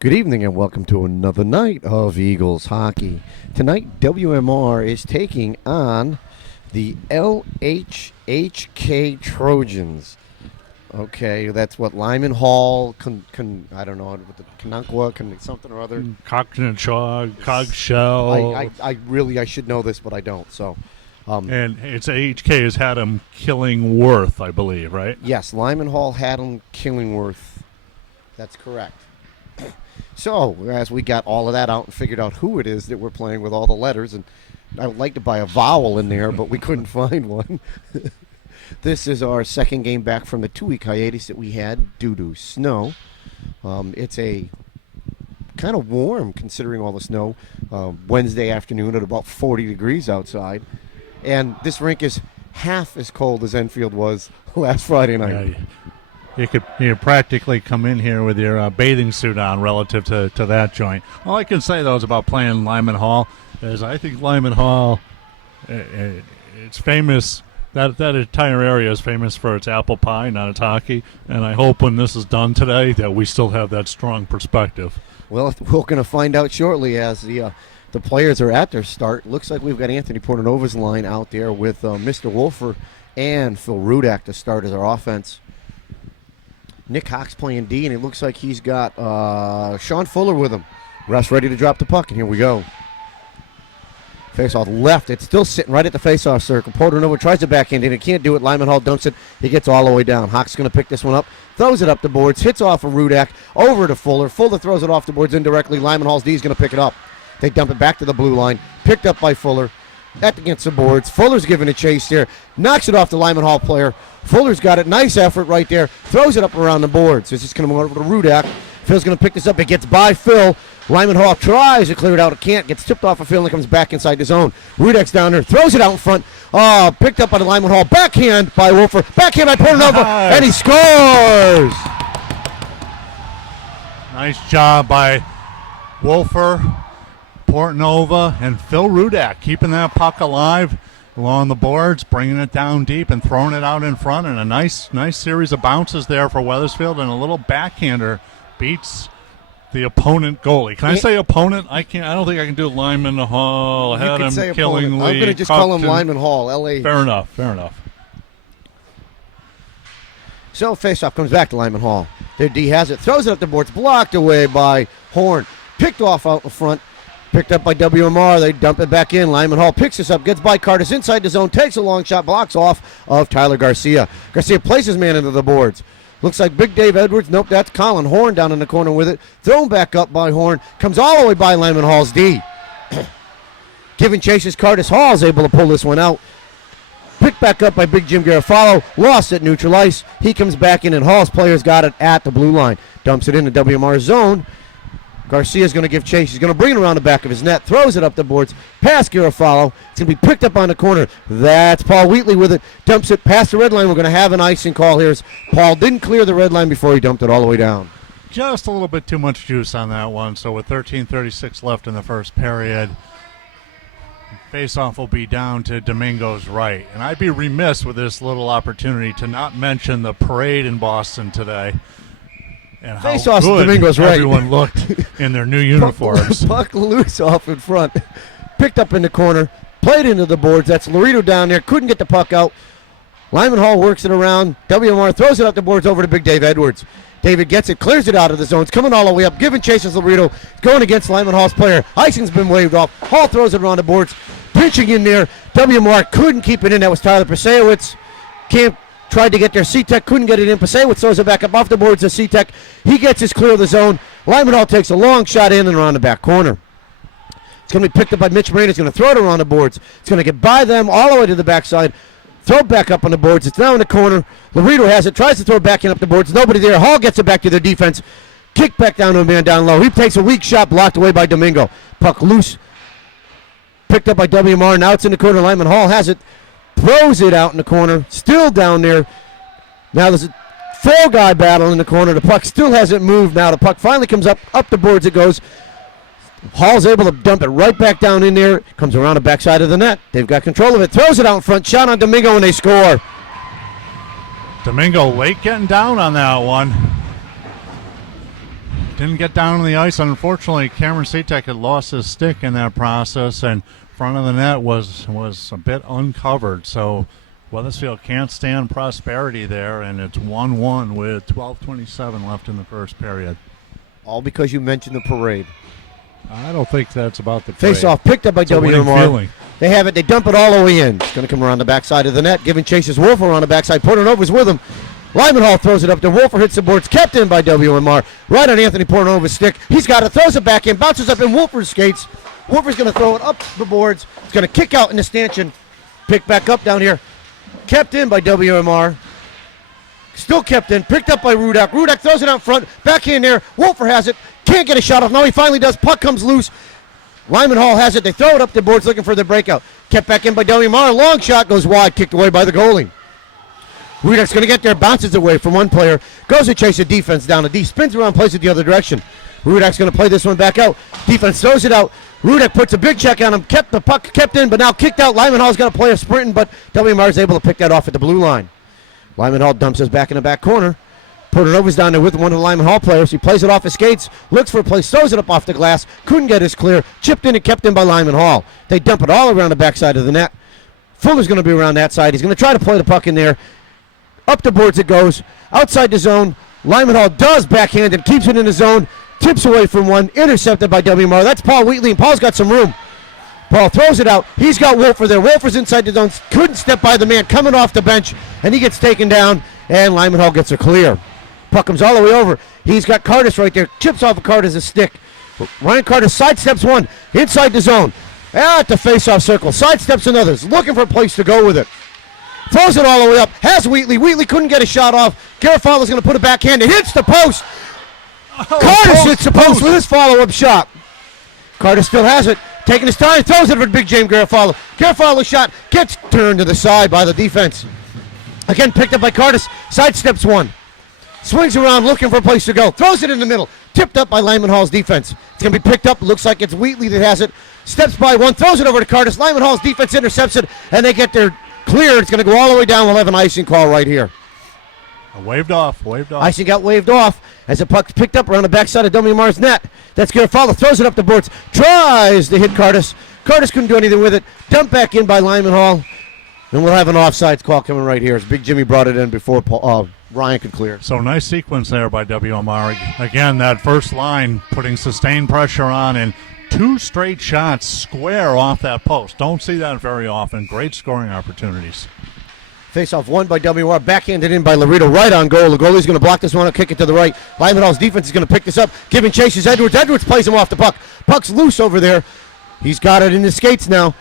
Good evening and welcome to another night of Eagles hockey. Tonight, WMR is taking on the LHHK Trojans. Okay, that's what Lyman-Hall, I don't know, with the Kanakwa, something or other. Cocknachog, Cogshell. I should know this, but I don't. So, and it's AHK has had him Killingworth, I believe, right? Yes, Lyman-Hall had him Killingworth. That's correct. So, as we got all of that out and figured out who it is that we're playing with all the letters, and I would like to buy a vowel in there, but we couldn't find one. This is our second game back from the 2-week hiatus that we had due to snow. It's a kind of warm considering all the snow. Wednesday afternoon at about 40 degrees outside. And this rink is half as cold as Enfield was last Friday night. Yeah, you could practically come in here with your bathing suit on relative to that joint. All I can say, though, is about playing Lyman-Hall is I think Lyman-Hall, it's famous, that entire area is famous for its apple pie, not its hockey. And I hope when this is done today that we still have that strong perspective. Well, we're going to find out shortly as the players are at their start. Looks like we've got Anthony Portanova's line out there with Mr. Wolfer and Phil Rudak to start as our offense. Nick Hawk's playing D, and it looks like he's got Sean Fuller with him. Russ ready to drop the puck, and here we go. Face-off left. It's still sitting right at the face-off circle. Portanova tries to backhand in. He can't do it. Lyman-Hall dumps it. He gets all the way down. Hawk's going to pick this one up. Throws it up the boards. Hits off of Rudak. Over to Fuller. Fuller throws it off the boards indirectly. Lyman-Hall's D is going to pick it up. They dump it back to the blue line. Picked up by Fuller. Up against the boards. Fuller's giving a chase there. Knocks it off the Lyman-Hall player. Fuller's got it. Nice effort right there. Throws it up around the boards. It's just going to go over to Rudak. Phil's going to pick this up. It gets by Phil. Lyman-Hall tries to clear it out. It can't. Gets tipped off of Phil and comes back inside the zone. Rudak's down there. Throws it out in front. Picked up by the Lyman-Hall. Backhand by Wolfer. Backhand by Portanova. And he scores! Nice job by Wolfer, Portanova, and Phil Rudak keeping that puck alive along the boards, bringing it down deep and throwing it out in front, and a nice series of bounces there for Wethersfield, and a little backhander beats the opponent goalie. Can I say opponent? I can't. I don't think I can do Lyman-Hall. I had him killing Lee. I'm going to just call him Lyman-Hall. LA. Fair enough. So faceoff comes back to Lyman-Hall. Their D has it, throws it up the boards, blocked away by Horn, picked off out in front. Picked up by WMR. They dump it back in. Lyman-Hall picks this up, gets by Curtis inside the zone, takes a long shot, blocks off of Tyler Garcia. Garcia places man into the boards. Looks like Big Dave Edwards. Nope, that's Colin Horn down in the corner with it. Thrown back up by Horn. Comes all the way by Lyman-Hall's D. Giving chases, Curtis Hall is able to pull this one out. Picked back up by Big Jim Garofalo. Lost at neutral ice. He comes back in, and Hall's players got it at the blue line. Dumps it in the WMR zone. Garcia's going to give chase. He's going to bring it around the back of his net. Throws it up the boards. Past Garofalo. It's going to be picked up on the corner. That's Paul Wheatley with it. Dumps it past the red line. We're going to have an icing call here. Paul didn't clear the red line before he dumped it all the way down. Just a little bit too much juice on that one. So with 13:36 left in the first period, faceoff will be down to Domingo's right. And I'd be remiss with this little opportunity to not mention the parade in Boston today. And how good Domingo's everyone looked in their new uniforms. Puck loose off in front. Picked up in the corner. Played into the boards. That's Laredo down there. Couldn't get the puck out. Lyman-Hall works it around. WMR throws it up the boards over to Big Dave Edwards. David gets it, clears it out of the zone. It's coming all the way up. Giving chases Laredo. Going against Lyman-Hall's player. Icing's been waved off. Hall throws it around the boards. Pinching in there. WMR couldn't keep it in. That was Tyler Pasewicz. Tried to get there. C-Tech couldn't get it in. Pasewicz throws it back up off the boards to C-Tech. He gets his clear of the zone. Lyman-Hall takes a long shot in and around the back corner. It's going to be picked up by Mitch Marine. He's going to throw it around the boards. It's going to get by them all the way to the backside. Throw it back up on the boards. It's now in the corner. Laredo has it. Tries to throw it back in up the boards. Nobody there. Hall gets it back to their defense. Kick back down to a man down low. He takes a weak shot blocked away by Domingo. Puck loose. Picked up by WMR. Now it's in the corner. Lyman-Hall has it. Throws it out in the corner. Still down there. Now there's a four-guy battle in the corner. The puck still hasn't moved. Now the puck finally comes up the boards it goes. Hall's able to dump it right back down in there. Comes around the backside of the net. They've got control of it. Throws it out in front. Shot on Domingo, and they score. Domingo late getting down on that one. didn't get down on the ice. Unfortunately, Cameron Seatek had lost his stick in that process, and front of the net was a bit uncovered. So Wethersfield can't stand prosperity there, and it's 1-1 with 12:27 left in the first period. All because you mentioned the parade. I don't think that's about the Face off, picked up by WMR. They have it. They dump it all the way in. It's going to come around the backside of the net. Giving chases Wolfer on the backside. Portnova's with him. Lyman-Hall throws it up there. Wolfer hits the boards. Kept in by WMR. Right on Anthony Portnova's stick. He's got it. Throws it back in. Bounces up in Wolfer's skates. Wolfer's going to throw it up the boards. It's going to kick out in the stanchion. Picked back up down here. Kept in by WMR. Still kept in. Picked up by Rudak. Rudak throws it out front. Backhand there. Wolfer has it. Can't get a shot off. Now he finally does. Puck comes loose. Lyman-Hall has it. They throw it up the boards looking for the breakout. Kept back in by WMR. Long shot goes wide. Kicked away by the goalie. Rudak's going to get there. Bounces away from one player. Goes to chase the defense down. The D spins around, plays it the other direction. Rudak's going to play this one back out. Defense throws it out. Rudak puts a big check on him. Kept the puck kept in, but now kicked out. Lyman-Hall's got to play a sprinting, but WMR is able to pick that off at the blue line. Lyman-Hall dumps us back in the back corner. Portnova's down there with one of the Lyman-Hall players. He plays it off his skates, looks for a place, throws it up off the glass. Couldn't get his clear. Chipped in and kept in by Lyman-Hall. They dump it all around the backside of the net. Fuller's going to be around that side. He's going to try to play the puck in there. Up the boards it goes. Outside the zone. Lyman-Hall does backhand and keeps it in the zone. Tips away from one. Intercepted by WMR. That's Paul Wheatley, and Paul's got some room. Paul throws it out. He's got Wolfer there. Wolfer's inside the zone. Couldn't step by the man coming off the bench, and he gets taken down, and Lyman-Hall gets a clear. Puck comes all the way over. He's got Cardis right there. Chips off of Cardis' stick. Ryan Cardis sidesteps one. Inside the zone. At the face-off circle. Sidesteps another. Looking for a place to go with it. Throws it all the way up. Has Wheatley. Wheatley couldn't get a shot off. Garofalo's going to put it backhand. It hits the post. Cardis hits the post with his follow-up shot. Cardis still has it. Taking his time. Throws it for Big James Garofalo. Garofalo's shot gets turned to the side by the defense. Again picked up by Cardis. Sidesteps one. Swings around looking for a place to go. Throws it in the middle. Tipped up by Lyman-Hall's defense. It's going to be picked up. Looks like it's Wheatley that has it. Steps by one. Throws it over to Cardis. Lyman-Hall's defense intercepts it. And they get their clear. It's going to go all the way down. We'll have an icing call right here. Waved off. Icing got waved off as the puck's picked up around the backside of WMR's net. That's Garofalo. Throws it up the boards. Tries to hit Cardis. Cardis couldn't do anything with it. Dumped back in by Lyman-Hall. And we'll have an offsides call coming right here as Big Jimmy brought it in before Ryan could clear. So nice sequence there by WMR. Again, that first line putting sustained pressure on and two straight shots square off that post. Don't see that very often. Great scoring opportunities. Face-off won by WMR. Backhanded in by Laredo. Right on goal. The goalie's going to block this one up, kick it to the right. Lyman-Hall's defense is going to pick this up. Giving chases Edwards. Edwards plays him off the puck. Puck's loose over there. He's got it in his skates now.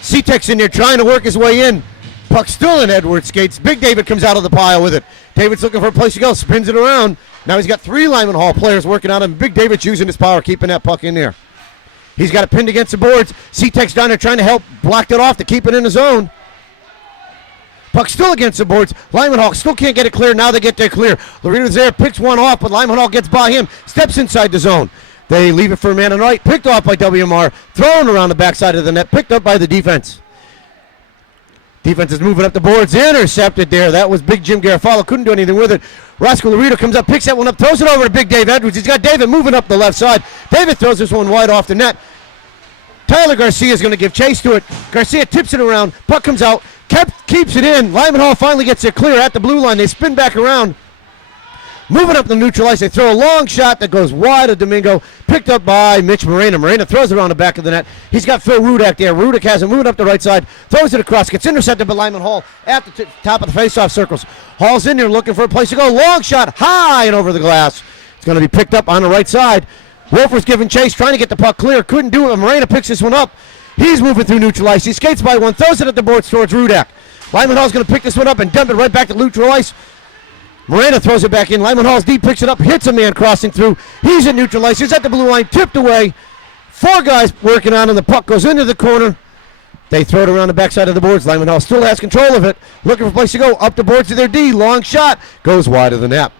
Seatek's in there trying to work his way in. Puck still in Edwards' skates. Big David comes out of the pile with it. David's looking for a place to go. Spins it around. Now he's got three Lyman-Hall players working on him. Big David's using his power, keeping that puck in there. He's got it pinned against the boards. Seatek's down there trying to help. Blocked it off to keep it in the zone. Puck still against the boards. Lyman-Hall still can't get it clear. Now they get their clear. Loredo's there, picks one off, but Lyman-Hall gets by him. Steps inside the zone. They leave it for a man on right. Picked off by WMR. Thrown around the backside of the net. Picked up by the defense. Defense is moving up the boards. Intercepted there. That was Big Jim Garofalo. Couldn't do anything with it. Roscoe Loredo comes up, picks that one up, throws it over to Big Dave Edwards. He's got David moving up the left side. David throws this one wide off the net. Tyler Garcia is going to give chase to it. Garcia tips it around. Puck comes out. Keeps it in. Lyman-Hall finally gets it clear at the blue line. They spin back around. Moving up the neutral ice, they throw a long shot that goes wide of Domingo. Picked up by Mitch Morena. Morena throws it around the back of the net. He's got Phil Rudak there. Rudak has it moving up the right side. Throws it across. Gets intercepted by Lyman-Hall at the top of the face-off circles. Hall's in there looking for a place to go. Long shot high and over the glass. It's going to be picked up on the right side. Wolfer's giving chase, trying to get the puck clear. Couldn't do it. Morena picks this one up. He's moving through neutral ice. He skates by one. Throws it at the boards towards Rudak. Lyman-Hall's going to pick this one up and dump it right back to neutral ice. Morena throws it back in. Lyman-Hall's deep, picks it up, hits a man crossing through. He's in neutral ice. He's at the blue line, tipped away. Four guys working on him. The puck goes into the corner. They throw it around the backside of the boards. Lyman-Hall still has control of it. Looking for a place to go. Up the boards to their D. Long shot. Goes wide of the net.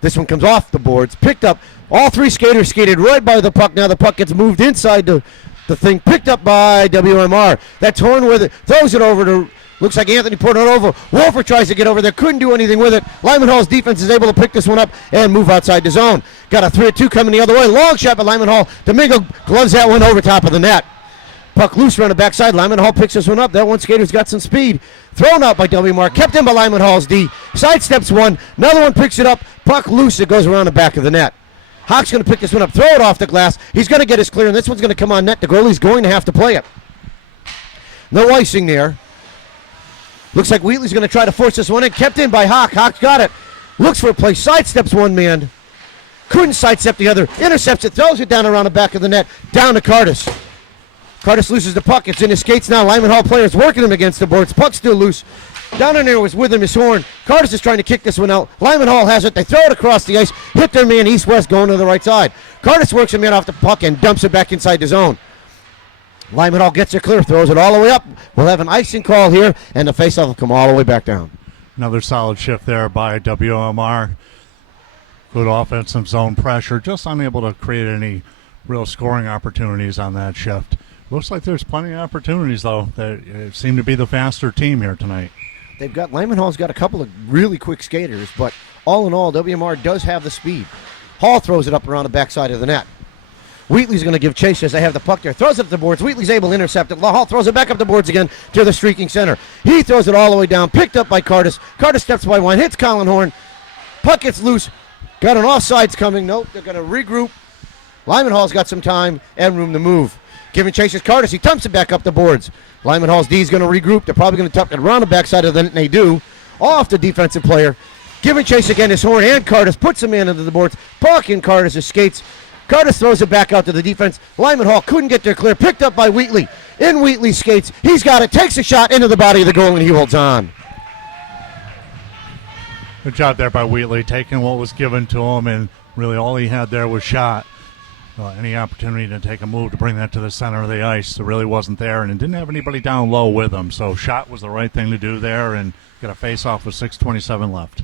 This one comes off the boards. Picked up. All three skaters skated right by the puck. Now the puck gets moved inside the thing. Picked up by WMR. That's Horn with it. Throws it over to Looks like Anthony Portanova. Wolfer tries to get over there. Couldn't do anything with it. Lyman-Hall's defense is able to pick this one up and move outside the zone. Got a 3-2 coming the other way. Long shot by Lyman-Hall. Domingo gloves that one over top of the net. Puck loose around the backside. Lyman-Hall picks this one up. That one skater's got some speed. Thrown out by WMR. Kept in by Lyman-Hall's D. Sidesteps one. Another one picks it up. Puck loose. It goes around the back of the net. Hawk's going to pick this one up. Throw it off the glass. He's going to get his clear, and this one's going to come on net. The goalie's going to have to play it. No icing there. Looks like Wheatley's going to try to force this one in. Kept in by Hawk. Hawk's got it. Looks for a play. Sidesteps one man. Couldn't sidestep the other. Intercepts it. Throws it down around the back of the net. Down to Cardis. Cardis loses the puck. It's in his skates now. Lyman-Hall players working him against the boards. Puck's still loose. Down in there was with him is Horn. Cardis is trying to kick this one out. Lyman-Hall has it. They throw it across the ice. Hit their man east-west going to the right side. Cardis works a man off the puck and dumps it back inside the zone. Lyman-Hall gets it clear, throws it all the way up. We'll have an icing call here, and the faceoff will come all the way back down. Another solid shift there by WMR. Good offensive zone pressure, just unable to create any real scoring opportunities on that shift. Looks like there's plenty of opportunities, though. They seem to be the faster team here tonight. They've got, Lyman-Hall's got a couple of really quick skaters, but all in all, WMR does have the speed. Hall throws it up around the backside of the net. Wheatley's going to give chase as they have the puck there. Throws it up the boards. Wheatley's able to intercept it. Hall throws it back up the boards again to the streaking center. He throws it all the way down. Picked up by Cardis. Cardis steps by one. Hits Colin Horn. Puck gets loose. Got an offsides coming. Nope, they're going to regroup. Lyman-Hall's got some time and room to move. Giving chase is Cardis. He dumps it back up the boards. Lyman-Hall's D is going to regroup. They're probably going to tuck it around the backside of the net, and they do. Off the defensive player. Giving chase again is Horn and Cardis. Puts a man into the boards. Puck in Cardis' skates. Cardis throws it back out to the defense. Lyman-Hall couldn't get there clear. Picked up by Wheatley. In Wheatley's skates. He's got it. Takes a shot into the body of the goal, and he holds on. Good job there by Wheatley, taking what was given to him, and really all he had there was shot. Any opportunity to take a move to bring that to the center of the ice, it really wasn't there, and it didn't have anybody down low with him. So shot was the right thing to do there, and get a face-off with 6:27 left.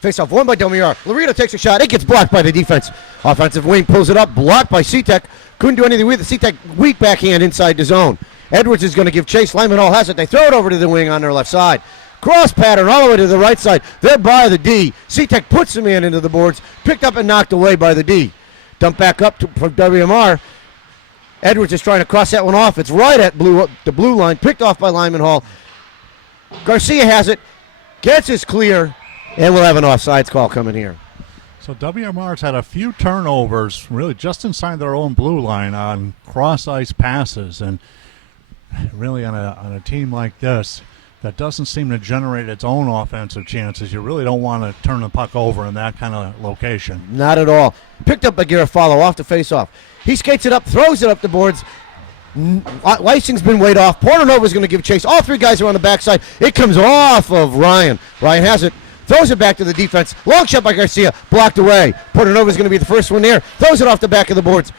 Face-off won by WMR. Laredo takes a shot. It gets blocked by the defense. Offensive wing pulls it up. Blocked by C-Tech. Couldn't do anything with it. C-Tech weak backhand inside the zone. Edwards is going to give chase. Lyman-Hall has it. They throw it over to the wing on their left side. Cross pattern all the way to the right side. They're by the D. C-Tech puts the man into the boards. Picked up and knocked away by the D. Dump back up for WMR. Edwards is trying to cross that one off. It's right at the blue line. Picked off by Lyman-Hall. Garcia has it. Gets his clear. And we'll have an offsides call coming here. So WMR's had a few turnovers really just inside their own blue line on cross-ice passes. And really on a team like this that doesn't seem to generate its own offensive chances, you really don't want to turn the puck over in that kind of location. Not at all. Picked up by Garofalo off the faceoff. He skates it up, throws it up the boards. Leising's been weighed off. Portanova's going to give chase. All three guys are on the backside. It comes off of Ryan. Ryan has it. Throws it back to the defense. Long shot by Garcia. Blocked away. Portanova's going to be the first one there. Throws it off the back of the boards.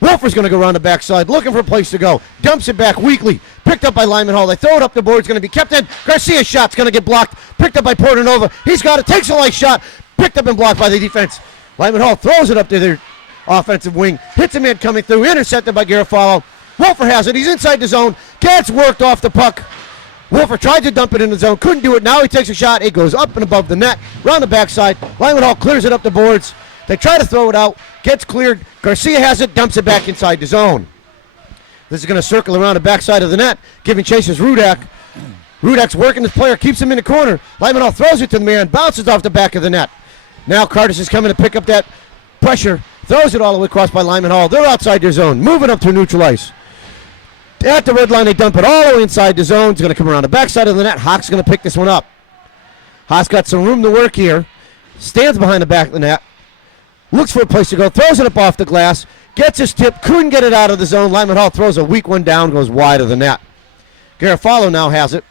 Wolfer's going to go around the backside, looking for a place to go. Dumps it back weakly. Picked up by Lyman-Hall. They throw it up the boards. Going to be kept in. Garcia's shot's going to get blocked. Picked up by Portanova. He's got it. Takes a light shot. Picked up and blocked by the defense. Lyman-Hall throws it up to their offensive wing. Hits a man coming through. Intercepted by Garofalo. Wolfer has it. He's inside the zone. Gets worked off the puck. Wolfer tried to dump it in the zone, couldn't do it. Now he takes a shot. It goes up and above the net, round the backside. Lyman-Hall clears it up the boards. They try to throw it out, gets cleared. Garcia has it, dumps it back inside the zone. This is going to circle around the backside of the net, giving chase is Rudak. Rudak's working his player, keeps him in the corner. Lyman-Hall throws it to the man, bounces off the back of the net. Now Cardis is coming to pick up that pressure, throws it all the way across by Lyman-Hall. They're outside their zone, moving up to neutral ice. At the red line, they dump it all the way inside the zone. It's going to come around the backside of the net. Hawk's going to pick this one up. Hawk's got some room to work here. Stands behind the back of the net. Looks for a place to go. Throws it up off the glass. Gets his tip. Couldn't get it out of the zone. Lyman-Hall throws a weak one down. Goes wide of the net. Garofalo now has it.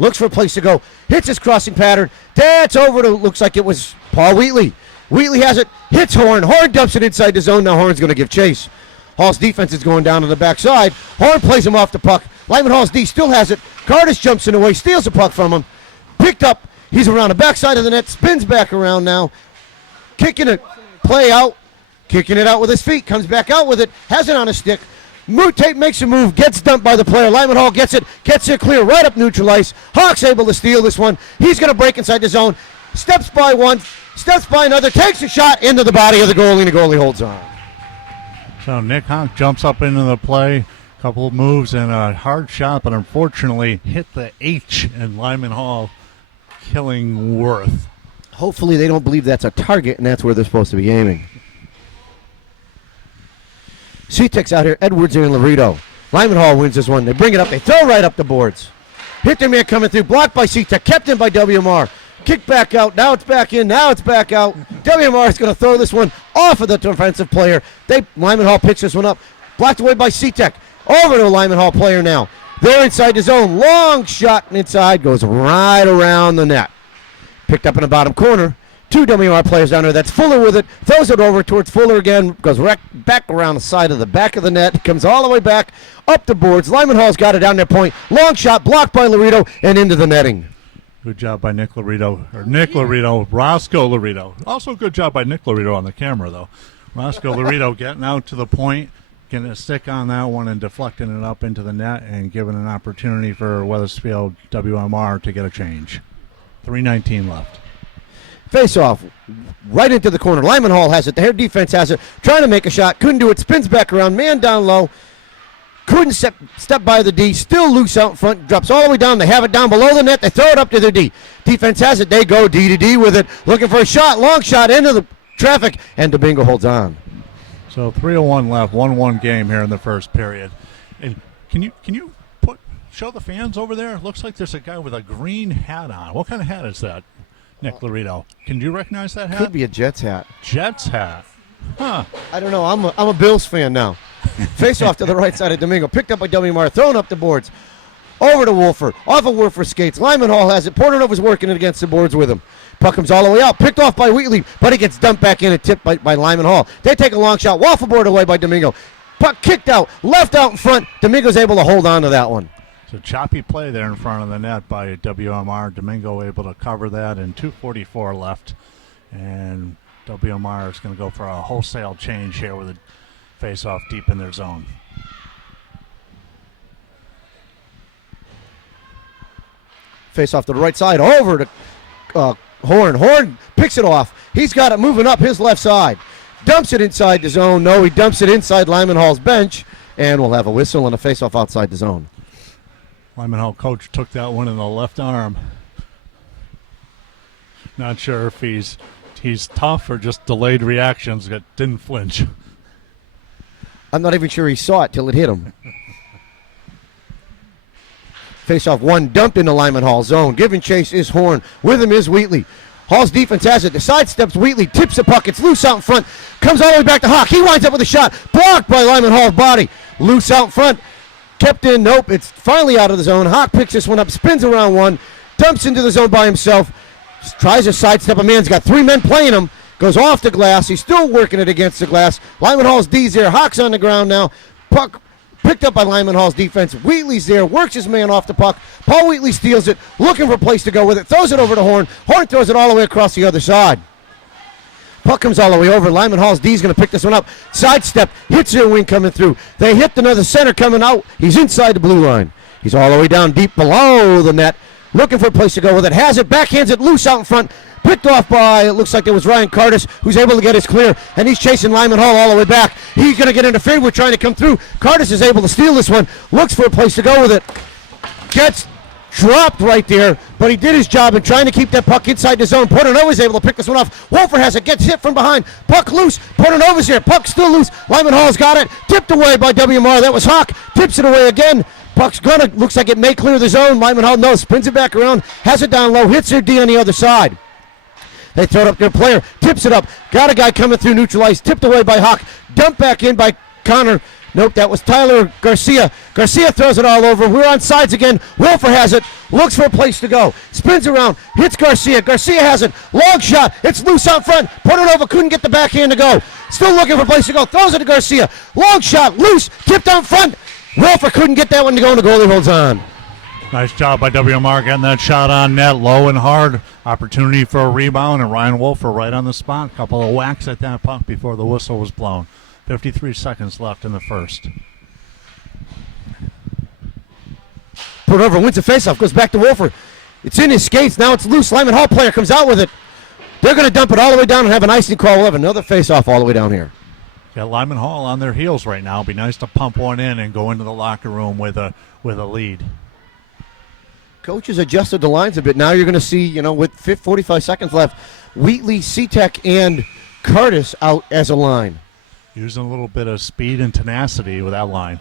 Looks for a place to go. Hits his crossing pattern. That's over to, looks like it was Paul Wheatley. Wheatley has it. Hits Horn. Horn dumps it inside the zone. Now Horn's going to give chase. Hall's defense is going down on the backside. Horn plays him off the puck. Lyman-Hall's D still has it. Cardis jumps in the way, steals the puck from him. Picked up. He's around the backside of the net. Spins back around now. Kicking it. Play out. Kicking it out with his feet. Comes back out with it. Has it on a stick. Tate makes a move, gets dumped by the player. Lyman-Hall gets it clear, right up neutral ice. Hawk's able to steal this one. He's going to break inside the zone. Steps by one, steps by another, takes a shot into the body of the goalie, and the goalie holds on. So Nick Hawk jumps up into the play. Couple of moves and a hard shot, but unfortunately hit the H in Lyman-Hall, killing Worth. Hopefully they don't believe that's a target, and that's where they're supposed to be aiming. C-Tech's out here. Edwards here in Laredo. Lyman-Hall wins this one. They bring it up. They throw right up the boards. Hit their man coming through. Blocked by C-Tech. Kept in by WMR. Kick back out. Now it's back in. Now it's back out. WMR is going to throw this one off of the defensive player. Lyman-Hall picks this one up. Blocked away by C-Tech. Over to a Lyman-Hall player now. They're inside the zone. Long shot inside. Goes right around the net. Picked up in the bottom corner. 2 WMR players down there. That's Fuller with it. Throws it over towards Fuller again. Goes back around the side of the back of the net. Comes all the way back up the boards. Lyman-Hall's got it down their point. Long shot blocked by Laredo and into the netting. Good job by Roscoe Laredo. Also good job by Nick Laredo on the camera, though. Roscoe Laredo getting out to the point, getting a stick on that one and deflecting it up into the net and giving an opportunity for Wethersfield WMR to get a change. 3:19 left. Face off right into the corner. Lyman-Hall has it. The hair defense has it. Trying to make a shot. Couldn't do it. Spins back around. Man down low. Couldn't step by the D. Still loose out in front. Drops all the way down. They have it down below the net. They throw it up to their D. Defense has it. They go D to D with it. Looking for a shot. Long shot into the traffic. And Domingo holds on. So 3:01 left. 1-1 game here in the first period. And can you show the fans over there? It looks like there's a guy with a green hat on. What kind of hat is that, Nick Laredo? Can you recognize that hat? Could be a Jets hat. Jets hat. Huh. I don't know. I'm a Bills fan now. Face off to the right side of Domingo. Picked up by WMR. Thrown up the boards. Over to Wolfer. Off of Wolfer skates. Lyman-Hall has it. Porternova's working it against the boards with him. Puck comes all the way out. Picked off by Wheatley, but he gets dumped back in and tipped by Lyman-Hall. They take a long shot. Waffle board away by Domingo. Puck kicked out. Left out in front. Domingo's able to hold on to that one. So choppy play there in front of the net by WMR. Domingo able to cover that, and 2:44 left. And WMR is going to go for a wholesale change here with a face-off deep in their zone. Face off to the right side. Over to Horn. Horn picks it off. He's got it moving up his left side. Dumps it inside the zone. No, he dumps it inside Lyman-Hall's bench. And we'll have a whistle and a face-off outside the zone. Lyman-Hall coach took that one in the left arm. Not sure if he's tough or just delayed reactions that didn't flinch. I'm not even sure he saw it till it hit him. Face-off one, dumped into Lyman-Hall zone. Giving chase is Horn. With him is Wheatley. Hall's defense has it. The sidesteps Wheatley. Tips the puck. It's loose out in front. Comes all the way back to Hawk. He winds up with a shot. Blocked by Lyman-Hall's body. Loose out in front. Kept in. Nope. It's finally out of the zone. Hawk picks this one up. Spins around one. Dumps into the zone by himself. Tries to sidestep a man. He's got 3 men playing him. Goes off the glass. He's still working it against the glass. Lyman-Hall's D's there. Hawk's on the ground now. Puck picked up by Lyman-Hall's defense. Wheatley's there. Works his man off the puck. Paul Wheatley steals it. Looking for a place to go with it. Throws it over to Horn. Horn throws it all the way across the other side. Puck comes all the way over. Lyman-Hall's D's going to pick this one up. Sidestep. Hits their wing coming through. They hit another center coming out. He's inside the blue line. He's all the way down deep below the net. Looking for a place to go with it. Has it. Backhands it loose out in front. Picked off by, it looks like it was Ryan Cardis, who's able to get his clear, and he's chasing Lyman-Hall all the way back. He's going to get interfered with trying to come through. Cardis is able to steal this one. Looks for a place to go with it. Gets dropped right there, but he did his job in trying to keep that puck inside the zone. Porternova's able to pick this one off. Wolfer has it, gets hit from behind. Puck loose. Porternova's here. Puck still loose. Lyman-Hall's got it. Tipped away by WMR. That was Hawk. Tips it away again. Puck's gonna, looks like it may clear the zone. Lyman-Hall, no, spins it back around. Has it down low. Hits their D on the other side. They throw it up their player. Tips it up. Got a guy coming through neutral ice. Tipped away by Hawk. Dumped back in by Connor. Nope, that was Tyler Garcia. Garcia throws it all over. We're on sides again. Wolfer has it. Looks for a place to go. Spins around. Hits Garcia. Garcia has it. Long shot. It's loose out front. Porterova couldn't get the backhand to go. Still looking for a place to go. Throws it to Garcia. Long shot. Loose. Tipped out front. Wolfer couldn't get that one to go, and the goalie holds on. Nice job by WMR getting that shot on net, low and hard. Opportunity for a rebound, and Ryan Wolfer right on the spot. Couple of whacks at that puck before the whistle was blown. 53 seconds left in the first. Portnover wins the faceoff, goes back to Wolfer. It's in his skates. Now it's loose. Lyman-Hall player comes out with it. They're going to dump it all the way down and have an icing call. We'll have another faceoff all the way down here. Got Lyman-Hall on their heels right now. Be nice to pump one in and go into the locker room with a lead. Coaches adjusted the lines a bit. Now you're going to see, with 45 seconds left, Wheatley, Seatech, and Curtis out as a line. Using a little bit of speed and tenacity with that line.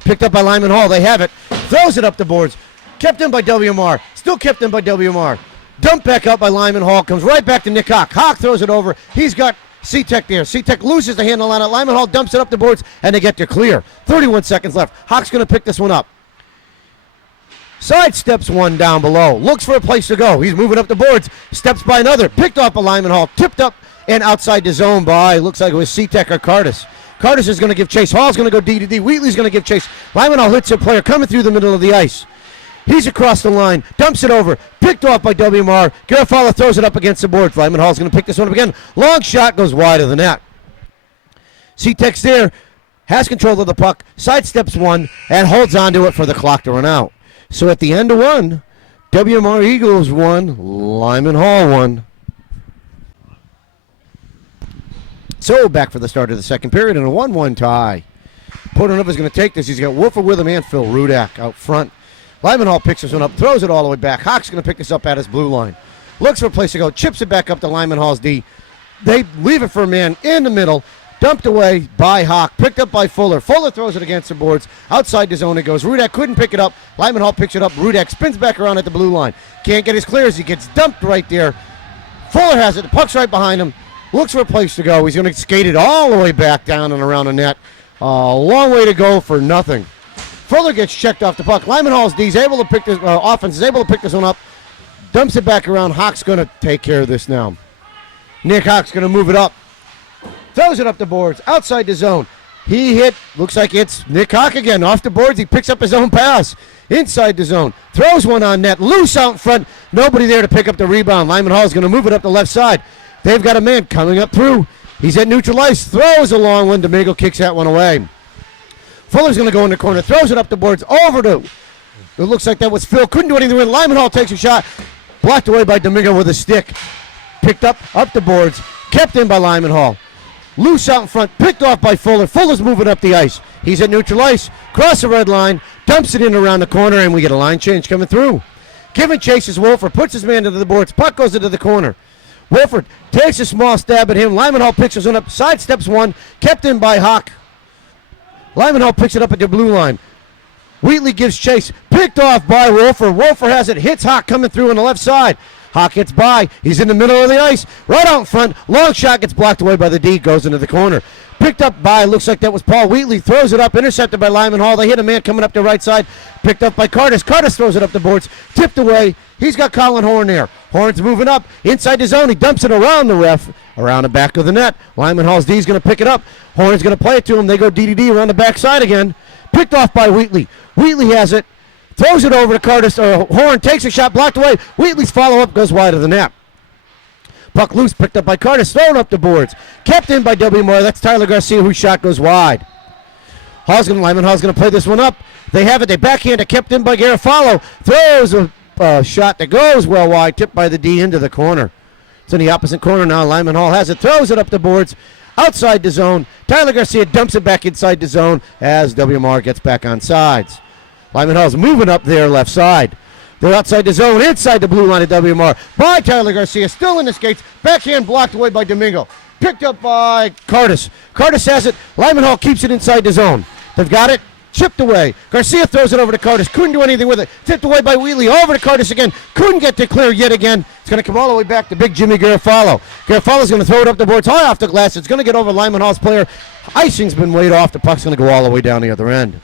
Picked up by Lyman-Hall. They have it. Throws it up the boards. Kept in by WMR. Still kept in by WMR. Dumped back up by Lyman-Hall. Comes right back to Nick Hawk. Hawk throws it over. He's got Seatech there. Seatech loses the handle on it. Lyman-Hall dumps it up the boards, and they get their clear. 31 seconds left. Hawk's going to pick this one up. Sidesteps one down below. Looks for a place to go. He's moving up the boards. Steps by another. Picked off by Lyman-Hall. Tipped up and outside the zone by, looks like it was Seatech or Curtis. Curtis is going to give chase. Hall's going to go D to D. Wheatley's going to give chase. Lyman-Hall hits a player coming through the middle of the ice. He's across the line. Dumps it over. Picked off by WMR. Garofalo throws it up against the boards. Lyman-Hall's going to pick this one up again. Long shot goes wide of the net. Seatech's there. Has control of the puck. Sidesteps one and holds on to it for the clock to run out. So at the end of one, WMR Eagles won, Lyman-Hall won. So back for the start of the second period in a 1-1 tie. Portnova's going to take this. He's got Wolfer with him and Phil Rudak out front. Lyman-Hall picks this one up, throws it all the way back. Hawk's going to pick this up at his blue line. Looks for a place to go, chips it back up to Lyman-Hall's D. They leave it for a man in the middle. Dumped away by Hawk, picked up by Fuller. Fuller throws it against the boards. Outside the zone it goes. Rudak couldn't pick it up. Lyman-Hall picks it up. Rudak spins back around at the blue line. Can't get his clear as he gets dumped right there. Fuller has it. The puck's right behind him. Looks for a place to go. He's going to skate it all the way back down and around the net. A long way to go for nothing. Fuller gets checked off the puck. Lyman-Hall's D is able to pick this. Offense is able to pick this one up. Dumps it back around. Hawk's going to take care of this now. Nick Hawk's going to move it up. Throws it up the boards, outside the zone. He hit, looks like it's Nick Hawk again, off the boards. He picks up his own pass, inside the zone. Throws one on net, loose out in front. Nobody there to pick up the rebound. Lyman-Hall's going to move it up the left side. They've got a man coming up through. He's at neutral ice, throws a long one. Domingo kicks that one away. Fuller's going to go in the corner, throws it up the boards, over to, it looks like that was Phil. Couldn't do anything with it. Lyman-Hall takes a shot, blocked away by Domingo with a stick. Picked up the boards, kept in by Lyman-Hall. Loose out in front, picked off by Fuller. Fuller's moving up the ice. He's at neutral ice, cross the red line, dumps it in around the corner, and we get a line change coming through. Giving chases Wolfer, puts his man into the boards. Puck goes into the corner. Wolfer takes a small stab at him. Lyman-Hall picks his one up, sidesteps one, kept in by Hawk. Lyman-Hall picks it up at the blue line. Wheatley gives chase, picked off by Wolfer. Wolfer has it, hits Hawk coming through on the left side. Hawk gets by. He's in the middle of the ice. Right out in front. Long shot gets blocked away by the D. Goes into the corner. Picked up by, looks like that was Paul Wheatley. Throws it up. Intercepted by Lyman-Hall. They hit a man coming up the right side. Picked up by Curtis. Curtis throws it up the boards. Tipped away. He's got Colin Horn there. Horn's moving up. Inside the zone. He dumps it around the ref. Around the back of the net. Lyman-Hall's D's going to pick it up. Horn's going to play it to him. They go D around the backside again. Picked off by Wheatley. Wheatley has it. Throws it over to Curtis. Horn takes a shot, blocked away. Wheatley's follow-up goes wide of the net. Puck loose, picked up by Curtis, thrown up the boards. Kept in by WMR. That's Tyler Garcia, whose shot goes wide. Lyman-Hall's going to play this one up. They have it. They backhand it, kept in by Garofalo. Throws a shot that goes well wide, tipped by the D into the corner. It's in the opposite corner now. Lyman-Hall has it, throws it up the boards. Outside the zone. Tyler Garcia dumps it back inside the zone as WMR gets back on sides. Lyman-Hall's moving up there left side. They're outside the zone, inside the blue line of WMR. By Tyler Garcia, still in the skates. Backhand blocked away by Domingo. Picked up by Curtis. Curtis has it. Lyman-Hall keeps it inside the zone. They've got it. Chipped away. Garcia throws it over to Curtis. Couldn't do anything with it. Tipped away by Wheatley. Over to Curtis again. Couldn't get to clear yet again. It's going to come all the way back to big Jimmy Garofalo. Garofalo's going to throw it up the boards high off the glass. It's going to get over Lyman-Hall's player. Icing's been laid off. The puck's going to go all the way down the other end.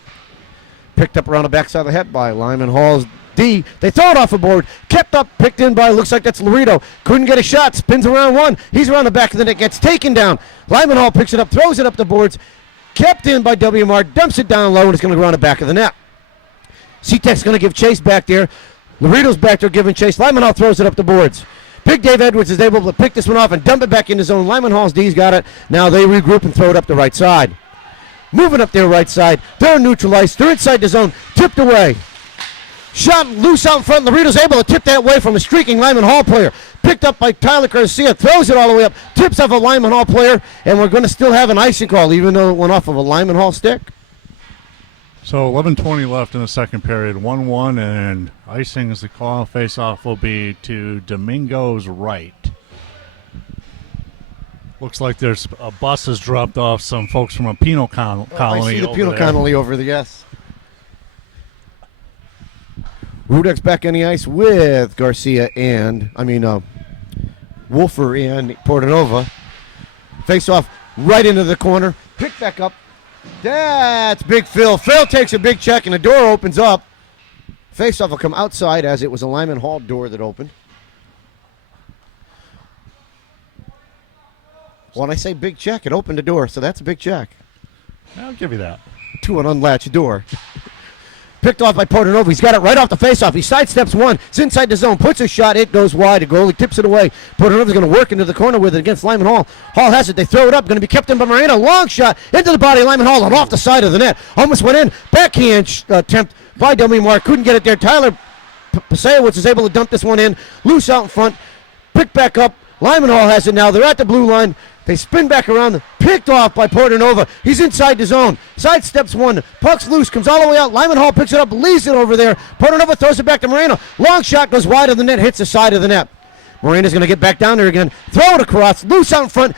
Picked up around the backside of the head by Lyman-Hall's D. They throw it off the board. Kept up, picked in by, looks like that's Laredo. Couldn't get a shot. Spins around one. He's around the back of the net. Gets taken down. Lyman-Hall picks it up, throws it up the boards. Kept in by WMR. Dumps it down low, and it's going to go around the back of the net. Seatech's going to give chase back there. Laredo's back there giving chase. Lyman-Hall throws it up the boards. Big Dave Edwards is able to pick this one off and dump it back in the zone. Lyman-Hall's D's got it. Now they regroup and throw it up the right side. Moving up their right side. They're neutral ice. They're inside the zone. Tipped away. Shot loose out in front. Laredo's able to tip that away from a streaking Lyman-Hall player. Picked up by Tyler Garcia. Throws it all the way up. Tips off a Lyman-Hall player. And we're going to still have an icing call, even though it went off of a Lyman-Hall stick. So 11:20 left in the second period. 1-1, and icing is the call. Face-off will be to Domingo's right. Looks like there's a bus has dropped off some folks from a penal colony. I see the over penal there. colony over the yes. Rudek's back on the ice with Garcia Wolfer and Portanova. Face off right into the corner. Pick back up. That's big Phil. Phil takes a big check and the door opens up. Face off will come outside as it was a Lyman-Hall door that opened. When I say big check, it opened the door, so that's a big check. I'll give you that. To an unlatched door. Picked off by Portanova. He's got it right off the faceoff. He sidesteps one. It's inside the zone. Puts a shot. It goes wide. The goalie tips it away. Portanova's going to work into the corner with it against Lyman-Hall. Hall has it. They throw it up. Going to be kept in by Moreno. Long shot into the body of Lyman-Hall and off the side of the net. Almost went in. Backhand attempt by WMR. Couldn't get it there. Tyler Pasewicz is able to dump this one in. Loose out in front. Picked back up. Lyman-Hall has it now. They're at the blue line. They spin back around, picked off by Portanova. He's inside the zone. Sidesteps one. Puck's loose, comes all the way out. Lyman-Hall picks it up, leaves it over there. Portanova throws it back to Moreno. Long shot goes wide of the net, hits the side of the net. Moreno's going to get back down there again. Throw it across, loose out in front.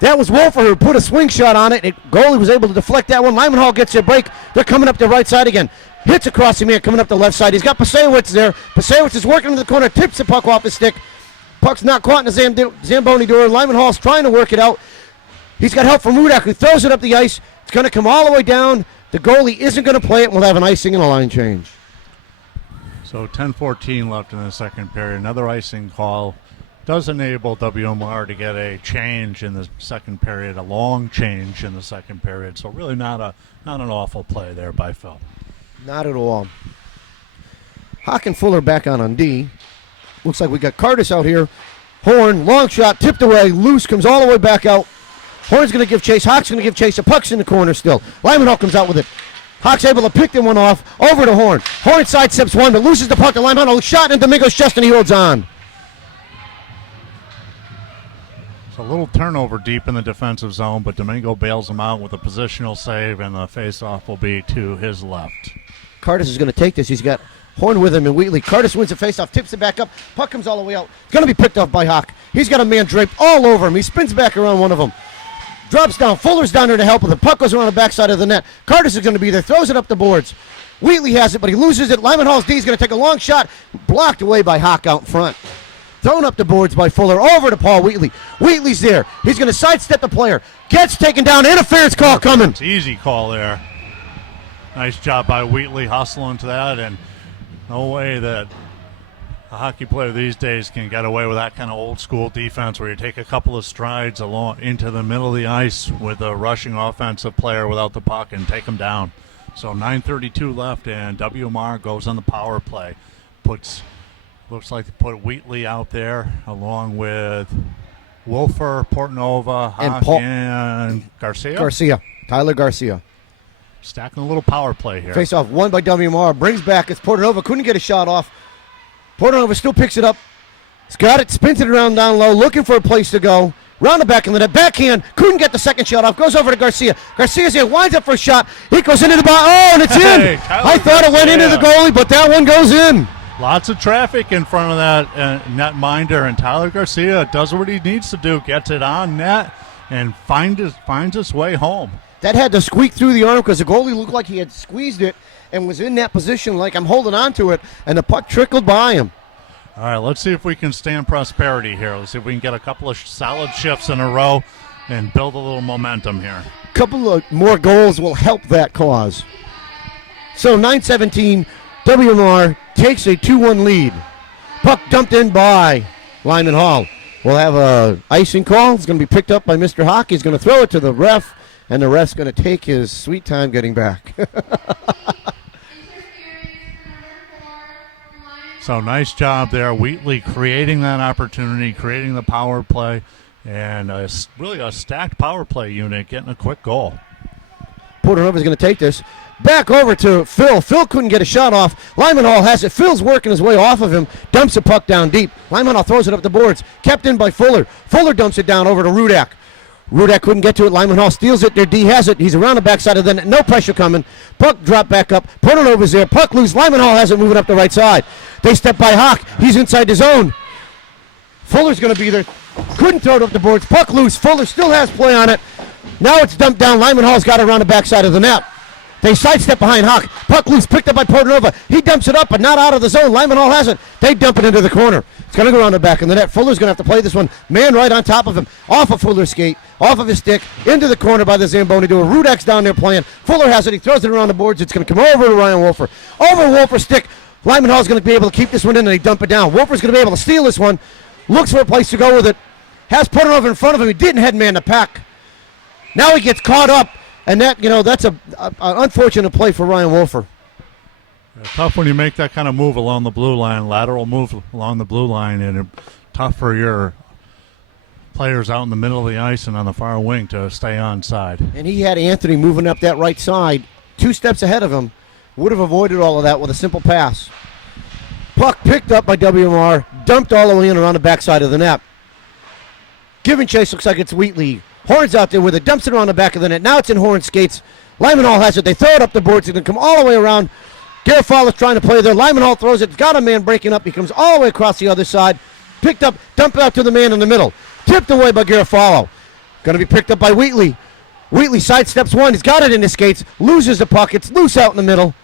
That was Wolfer who put a swing shot on it. Goalie was able to deflect that one. Lyman-Hall gets a break. They're coming up the right side again. Hits across the man, coming up the left side. He's got Pasewicz there. Pasewicz is working into the corner, tips the puck off his stick. Puck's not caught in the Zamboni door. Lyman-Hall's trying to work it out. He's got help from Rudek, who throws it up the ice. It's going to come all the way down. The goalie isn't going to play it, and we'll have an icing and a line change. So 10:14 left in the second period. Another icing call does enable WMR to get a change in the second period, a long change in the second period. So really not an awful play there by Phil. Not at all. Hawk and Fuller back on D. Looks like we got Curtis out here. Horn, long shot, tipped away, loose, comes all the way back out. Horn's going to give chase. Hawk's going to give chase. The puck's in the corner still. Lyman-Hall comes out with it. Hawk's able to pick the one off. Over to Horn. Horn sidesteps one, but loses the puck to Lyman-Hall. Shot in Domingo's chest, and he holds on. It's a little turnover deep in the defensive zone, but Domingo bails him out with a positional save, and the face-off will be to his left. Curtis is going to take this. He's got Horn with him and Wheatley. Curtis wins the face-off, tips it back up. Puck comes all the way out. It's going to be picked up by Hawk. He's got a man draped all over him. He spins back around one of them. Drops down. Fuller's down there to help with the puck. Goes around the backside of the net. Curtis is going to be there. Throws it up the boards. Wheatley has it, but he loses it. Lyman-Hall's D is going to take a long shot. Blocked away by Hawk out in front. Thrown up the boards by Fuller. Over to Paul Wheatley. Wheatley's there. He's going to sidestep the player. Gets taken down. Interference call coming. It's easy call there. Nice job by Wheatley hustling to that, and no way that a hockey player these days can get away with that kind of old school defense where you take a couple of strides along into the middle of the ice with a rushing offensive player without the puck and take them down. So 9:32 left, and WMR goes on the power play. Looks like they put Wheatley out there along with Wolfer, Portanova, Hawk, and Garcia. Tyler Garcia. Stacking a little power play here. Face off, won by WMR. Brings back. It's Portanova. Couldn't get a shot off. Portanova still picks it up. He's got it. Spins it around down low. Looking for a place to go. Round the back in the net. Backhand. Couldn't get the second shot off. Goes over to Garcia. Garcia's here. Winds up for a shot. It goes into the box. Oh, and it's in. I thought it went into the goalie, but that one goes in. Lots of traffic in front of that netminder, and Tyler Garcia does what he needs to do. Gets it on net and finds his way home. That had to squeak through the arm because the goalie looked like he had squeezed it and was in that position like I'm holding on to it, and the puck trickled by him. All right, let's see if we can stand prosperity here. Let's see if we can get a couple of solid shifts in a row and build a little momentum here. A couple of more goals will help that cause. So 9:17, WMR takes a 2-1 lead. Puck dumped in by Lyman-Hall. We'll have a icing call. It's going to be picked up by Mr. Hawk. He's going to throw it to the ref, and the ref's going to take his sweet time getting back. So nice job there. Wheatley creating that opportunity, creating the power play, and really a stacked power play unit getting a quick goal. Portanova's going to take this. Back over to Phil. Phil couldn't get a shot off. Lyman-Hall has it. Phil's working his way off of him. Dumps the puck down deep. Lyman-Hall throws it up the boards. Kept in by Fuller. Fuller dumps it down over to Rudak. Rudak couldn't get to it. Lyman-Hall steals it. Their D has it. He's around the backside of the net. No pressure coming. Puck dropped back up. Portnova's there. Puck loose. Lyman-Hall has it moving up the right side. They step by Hawk. He's inside the zone. Fuller's going to be there. Couldn't throw it up the boards. Puck loose. Fuller still has play on it. Now it's dumped down. Lyman-Hall's got it around the backside of the net. They sidestep behind Hawk. Puck loose, picked up by Portnova. He dumps it up, but not out of the zone. Lyman-Hall has it. They dump it into the corner. It's going to go around the back of the net. Fuller's going to have to play this one. Man right on top of him. Off of Fuller's skate, off of his stick, into the corner by the Zamboni door. Rudak's down there playing. Fuller has it. He throws it around the boards. It's going to come over to Ryan Wolfer. Over Wolfer's stick. Lyman-Hall's going to be able to keep this one in, and they dump it down. Wolfer's going to be able to steal this one. Looks for a place to go with it. Has Portnova in front of him. He didn't headman the pack. Now he gets caught up. And that's an unfortunate play for Ryan Wolfer. Yeah, tough when you make that kind of move along the blue line, lateral move along the blue line, and tough for your players out in the middle of the ice and on the far wing to stay on side. And he had Anthony moving up that right side, 2 steps ahead of him. Would have avoided all of that with a simple pass. Puck picked up by WMR, dumped all the way in around the backside of the net. Giving chase, looks like it's Wheatley. Horn's out there with it, dumps it around the back of the net. Now it's in Horn's skates. Lyman-Hall has it. They throw it up the boards. It's going to come all the way around. Garofalo's trying to play there. Lyman-Hall throws it. Got a man breaking up. He comes all the way across the other side. Picked up, dumped out to the man in the middle. Tipped away by Garofalo. Going to be picked up by Wheatley. Wheatley sidesteps one. He's got it in his skates. Loses the puck. It's loose out in the middle.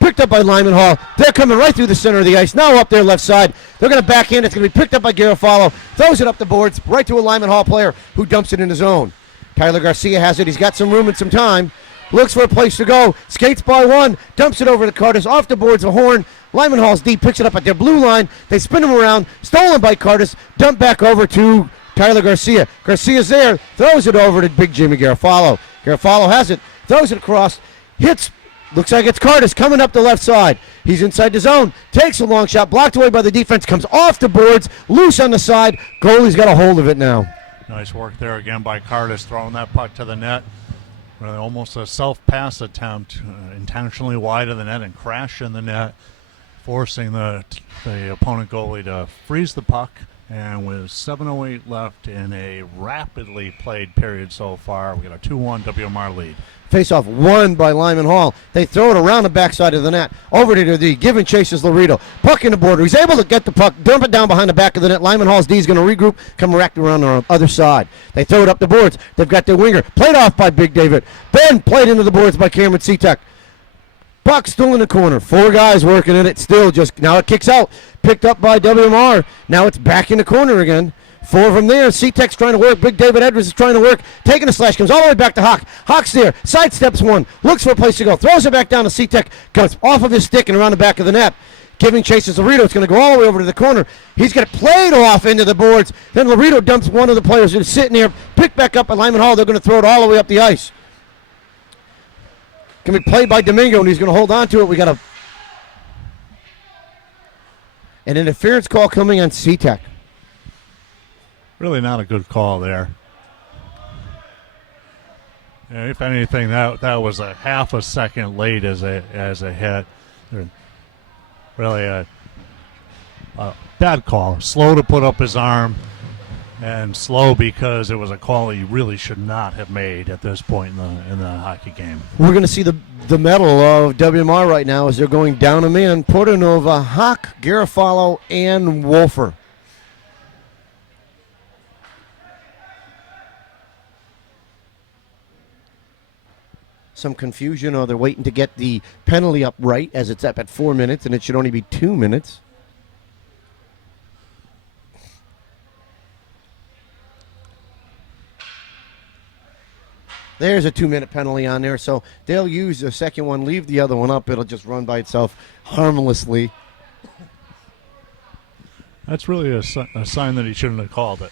Picked up by Lyman-Hall. They're coming right through the center of the ice. Now up their left side. They're going to backhand. It's going to be picked up by Garofalo. Throws it up the boards right to a Lyman-Hall player who dumps it in his own. Tyler Garcia has it. He's got some room and some time. Looks for a place to go. Skates by one. Dumps it over to Curtis. Off the boards of Horn. Lyman-Hall's D picks it up at their blue line. They spin him around. Stolen by Curtis. Dumped back over to Tyler Garcia. Garcia's there. Throws it over to Big Jimmy Garofalo. Garofalo has it. Throws it across. Hits. Looks like it's Curtis coming up the left side. He's inside the zone. Takes a long shot. Blocked away by the defense. Comes off the boards. Loose on the side. Goalie's got a hold of it now. Nice work there again by Curtis, throwing that puck to the net. Really almost a self-pass attempt, intentionally wide of the net and crash in the net, forcing the opponent goalie to freeze the puck. And with 7:08 left in a rapidly played period so far, we got a 2-1 WMR lead. Face-off won by Lyman-Hall. They throw it around the backside of the net. Over to the giving chases Laredo. Puck in the border. He's able to get the puck, dump it down behind the back of the net. Lyman-Hall's D is going to regroup, come wrapped around the other side. They throw it up the boards. They've got their winger. Played off by Big David. Then played into the boards by Cameron Seatek. Puck still in the corner. 4 guys working in it. Still just, now it kicks out. Picked up by WMR. Now it's back in the corner again. 4 from there. C-Tech's trying to work. Big David Edwards is trying to work. Taking a slash. Comes all the way back to Hawk. Hawk's there. Sidesteps one. Looks for a place to go. Throws it back down to C-Tech. Comes off of his stick and around the back of the net. Giving chases Laredo. It's going to go all the way over to the corner. He's got it played off into the boards. Then Laredo dumps one of the players who's sitting there. Picked back up by Lyman-Hall. They're going to throw it all the way up the ice. Can be played by Domingo, and he's going to hold on to it. We got an interference call coming on C-Tech. Really not a good call there. Yeah, if anything, that was a half a second late as a hit. Really a bad call. Slow to put up his arm, and slow because it was a call he really should not have made at this point in the hockey game. We're going to see the medal of WMR right now as they're going down a man. Portnova, Hawk, Garofalo, and Wolfer. Some confusion, or they're waiting to get the penalty up right as it's up at 4 minutes, and it should only be 2 minutes. There's a 2-minute penalty on there, so they'll use the second one, leave the other one up. It'll just run by itself harmlessly. That's really a sign that he shouldn't have called it.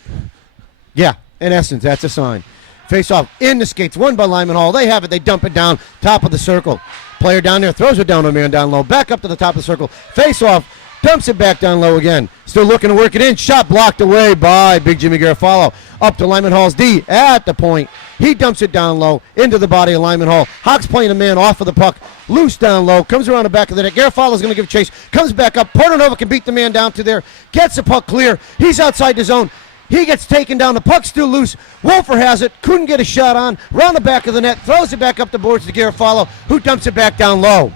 Yeah, in essence, that's a sign. Face off in the skates, won by Lyman-Hall. They have it. They dump it down, top of the circle. Player down there throws it down to a man down low. Back up to the top of the circle. Face off, dumps it back down low again. Still looking to work it in. Shot blocked away by Big Jimmy Garofalo. Up to Lyman-Hall's D at the point. He dumps it down low into the body of Lyman-Hall. Hawks playing a man off of the puck. Loose down low. Comes around the back of the net. Garofalo's going to give chase. Comes back up. Portanova can beat the man down to there. Gets the puck clear. He's outside the zone. He gets taken down. The puck's still loose. Wolfer has it. Couldn't get a shot on. Around the back of the net. Throws it back up the boards to Garofalo, who dumps it back down low.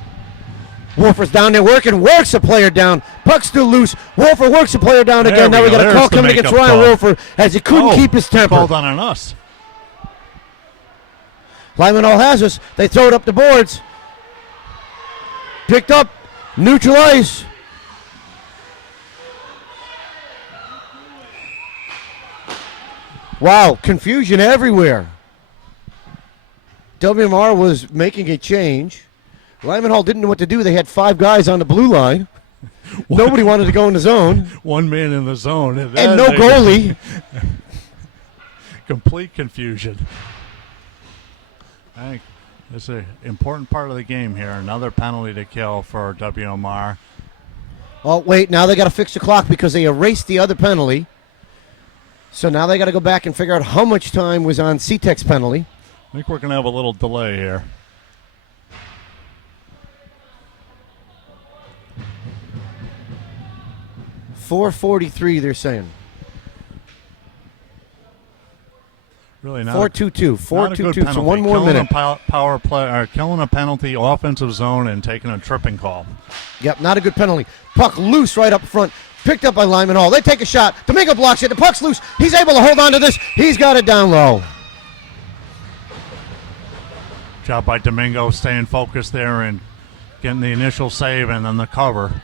Wolfer's down there working. Works a player down. Puck's still loose. Wolfer works a player down again. Now we got a call coming against Ryan Wolfer as he couldn't keep his temper. Called on us. Lyman-Hall has us. They throw it up the boards. Picked up. Neutral ice. Wow, confusion everywhere. WMR was making a change. Lyman-Hall didn't know what to do. They had 5 guys on the blue line. Nobody wanted to go in the zone. One man in the zone. And no goalie. Complete confusion. I think this is an important part of the game here. Another penalty to kill for WMR. Oh, wait, now they got to fix the clock because they erased the other penalty. So now they got to go back and figure out how much time was on C-Tech's penalty. I think we're going to have a little delay here. .443, they're saying. Really not. 4-2-2. 4-2-2. So one more killing minute. Power play, or killing a penalty, offensive zone, and taking a tripping call. Yep, not a good penalty. Puck loose right up front. Picked up by Lyman-Hall. They take a shot. Domingo blocks it. The puck's loose. He's able to hold on to this. He's got it down low. Job by Domingo staying focused there and getting the initial save and then the cover.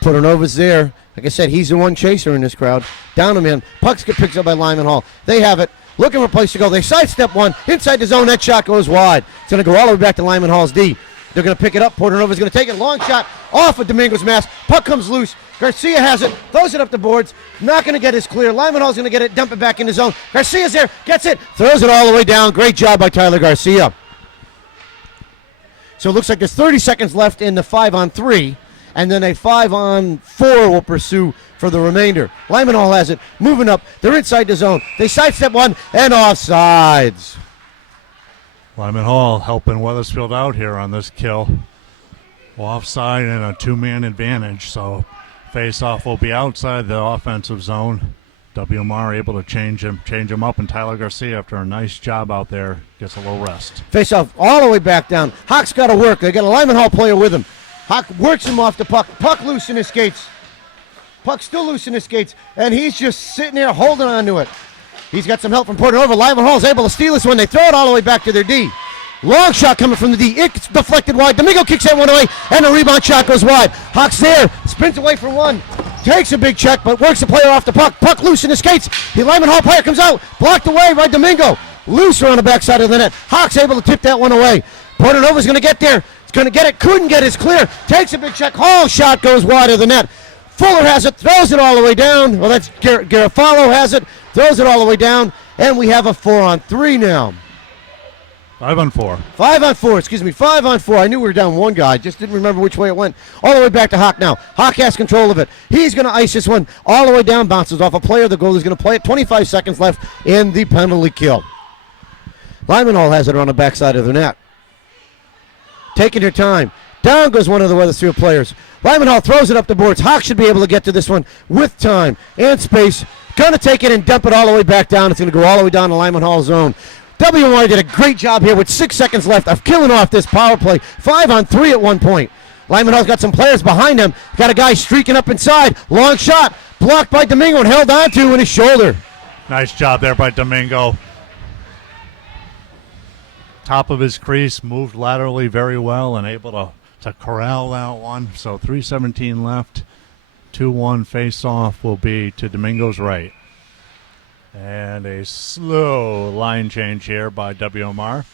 Portanova's there. Like I said, he's the one chaser in this crowd. Down him in. Pucks get picked up by Lyman-Hall. They have it. Looking for a place to go. They sidestep one. Inside the zone. That shot goes wide. It's going to go all the way back to Lyman-Hall's D. They're going to pick it up. Portanova's going to take it. Long shot off of Domingo's mask. Puck comes loose. Garcia has it. Throws it up the boards. Not going to get his clear. Lyman-Hall's going to get it. Dump it back in the zone. Garcia's there. Gets it. Throws it all the way down. Great job by Tyler Garcia. So it looks like there's 30 seconds left in the 5-on-3. And then a 5-on-4 will pursue for the remainder. Lyman-Hall has it. Moving up. They're inside the zone. They sidestep one and offsides. Lyman-Hall helping Wethersfield out here on this kill. Offside and a 2-man advantage, so face-off will be outside the offensive zone. WMR able to change him up, and Tyler Garcia, after a nice job out there, gets a little rest. Face-off all the way back down. Hawk's got to work. They got a Lyman-Hall player with him. Hawk works him off the puck. Puck loose in his skates. Puck still loose in his skates, and he's just sitting there holding on to it. He's got some help from Portanova. Lyman-Hall's able to steal this one. They throw it all the way back to their D. Long shot coming from the D. It's deflected wide. Domingo kicks that one away, and the rebound shot goes wide. Hawk's there. Spins away from one. Takes a big check, but works the player off the puck. Puck loose in his skates. The Lyman-Hall player comes out. Blocked away by Domingo. Loose around the backside of the net. Hawk's able to tip that one away. Portanova's going to get there. He's going to get it. Couldn't get his clear. Takes a big check. Hall shot goes wide of the net. Fuller has it. Throws it all the way down. Well, that's Garofalo has it. Throws it all the way down, and we have a 4-on-3 now. 5-on-4. 5-on-4, excuse me, 5-on-4. I knew we were down one guy, just didn't remember which way it went. All the way back to Hawk now. Hawk has control of it. He's going to ice this one all the way down, bounces off a player. The goalie's going to play it. 25 seconds left in the penalty kill. Lyman-Hall has it on the backside of the net. Taking their time. Down goes one of the Wethersfield players. Lyman-Hall throws it up the boards. Hawk should be able to get to this one with time and space. Going to take it and dump it all the way back down. It's going to go all the way down to Lyman-Hall zone. WMR did a great job here with 6 seconds left of killing off this power play. 5-on-3 at one point. Lyman-Hall's got some players behind him. Got a guy streaking up inside. Long shot. Blocked by Domingo and held on to in his shoulder. Nice job there by Domingo. Top of his crease, moved laterally very well and able to corral that one. So 3:17 left. 2-1 face-off will be to Domingo's right. And a slow line change here by WMR.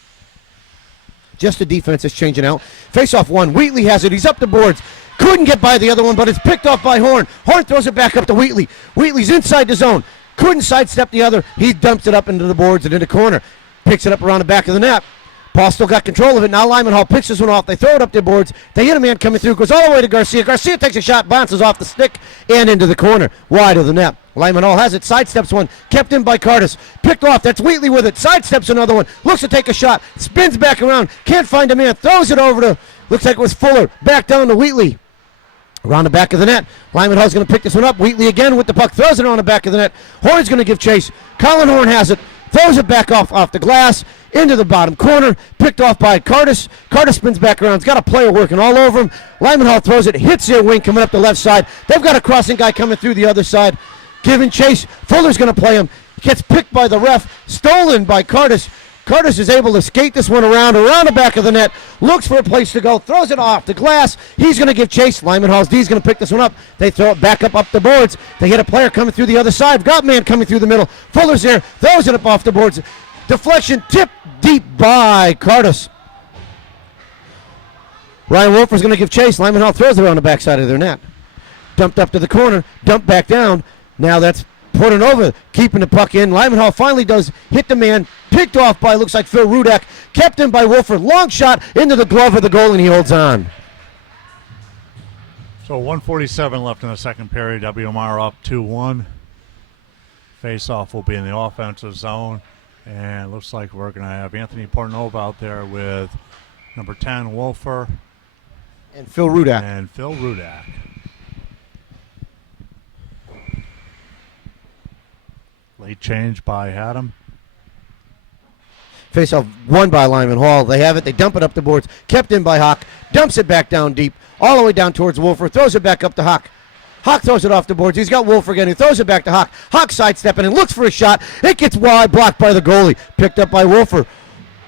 Just the defense is changing out. Face-off one. Wheatley has it. He's up the boards. Couldn't get by the other one, but it's picked off by Horn. Horn throws it back up to Wheatley. Wheatley's inside the zone. Couldn't sidestep the other. He dumps it up into the boards and in the corner. Picks it up around the back of the net. Paul still got control of it. Now Lyman-Hall picks this one off. They throw it up their boards. They hit a man coming through. Goes all the way to Garcia. Garcia takes a shot. Bounces off the stick and into the corner. Wide of the net. Lyman-Hall has it. Sidesteps one. Kept in by Curtis. Picked off. That's Wheatley with it. Sidesteps another one. Looks to take a shot. Spins back around. Can't find a man. Throws it over to, looks like it was Fuller. Back down to Wheatley. Around the back of the net. Lyman-Hall's going to pick this one up. Wheatley again with the puck. Throws it around the back of the net. Horn's going to give chase. Colin Horn has it. Throws it back off the glass. Into the bottom corner. Picked off by Curtis. Curtis spins back around. He's got a player working all over him. Lyman-Hall throws it. Hits their wing coming up the left side. They've got a crossing guy coming through the other side. Giving chase. Fuller's going to play him. Gets picked by the ref. Stolen by Curtis. Curtis is able to skate this one around the back of the net. Looks for a place to go. Throws it off the glass. He's going to give chase. Lyman-Hall's D is going to pick this one up. They throw it back up the boards. They hit a player coming through the other side. Got man coming through the middle. Fuller's there. Throws it up off the boards. Deflection. Tip deep by Curtis. Ryan Wolfer's going to give chase. Lyman-Hall throws it around the backside of their net. Dumped up to the corner. Dumped back down. Now that's Portanova keeping the puck in. Lyman-Hall finally does hit the man. Picked off by, looks like Phil Rudak. Kept in by Wolfer. Long shot into the glove of the goal, and he holds on. So 1:47 left in the second period. WMR up 2-1. Face-off will be in the offensive zone. And it looks like we're going to have Anthony Portanova out there with number 10, Wolfer. And Phil Rudak. Late change by Adam. Face-off won by Lyman-Hall. They have it. They dump it up the boards. Kept in by Hawk. Dumps it back down deep. All the way down towards Wolfer. Throws it back up to Hawk. Hawk throws it off the boards. He's got Wolfer again. He throws it back to Hawk. Hawk sidestepping and looks for a shot. It gets wide. Blocked by the goalie. Picked up by Wolfer.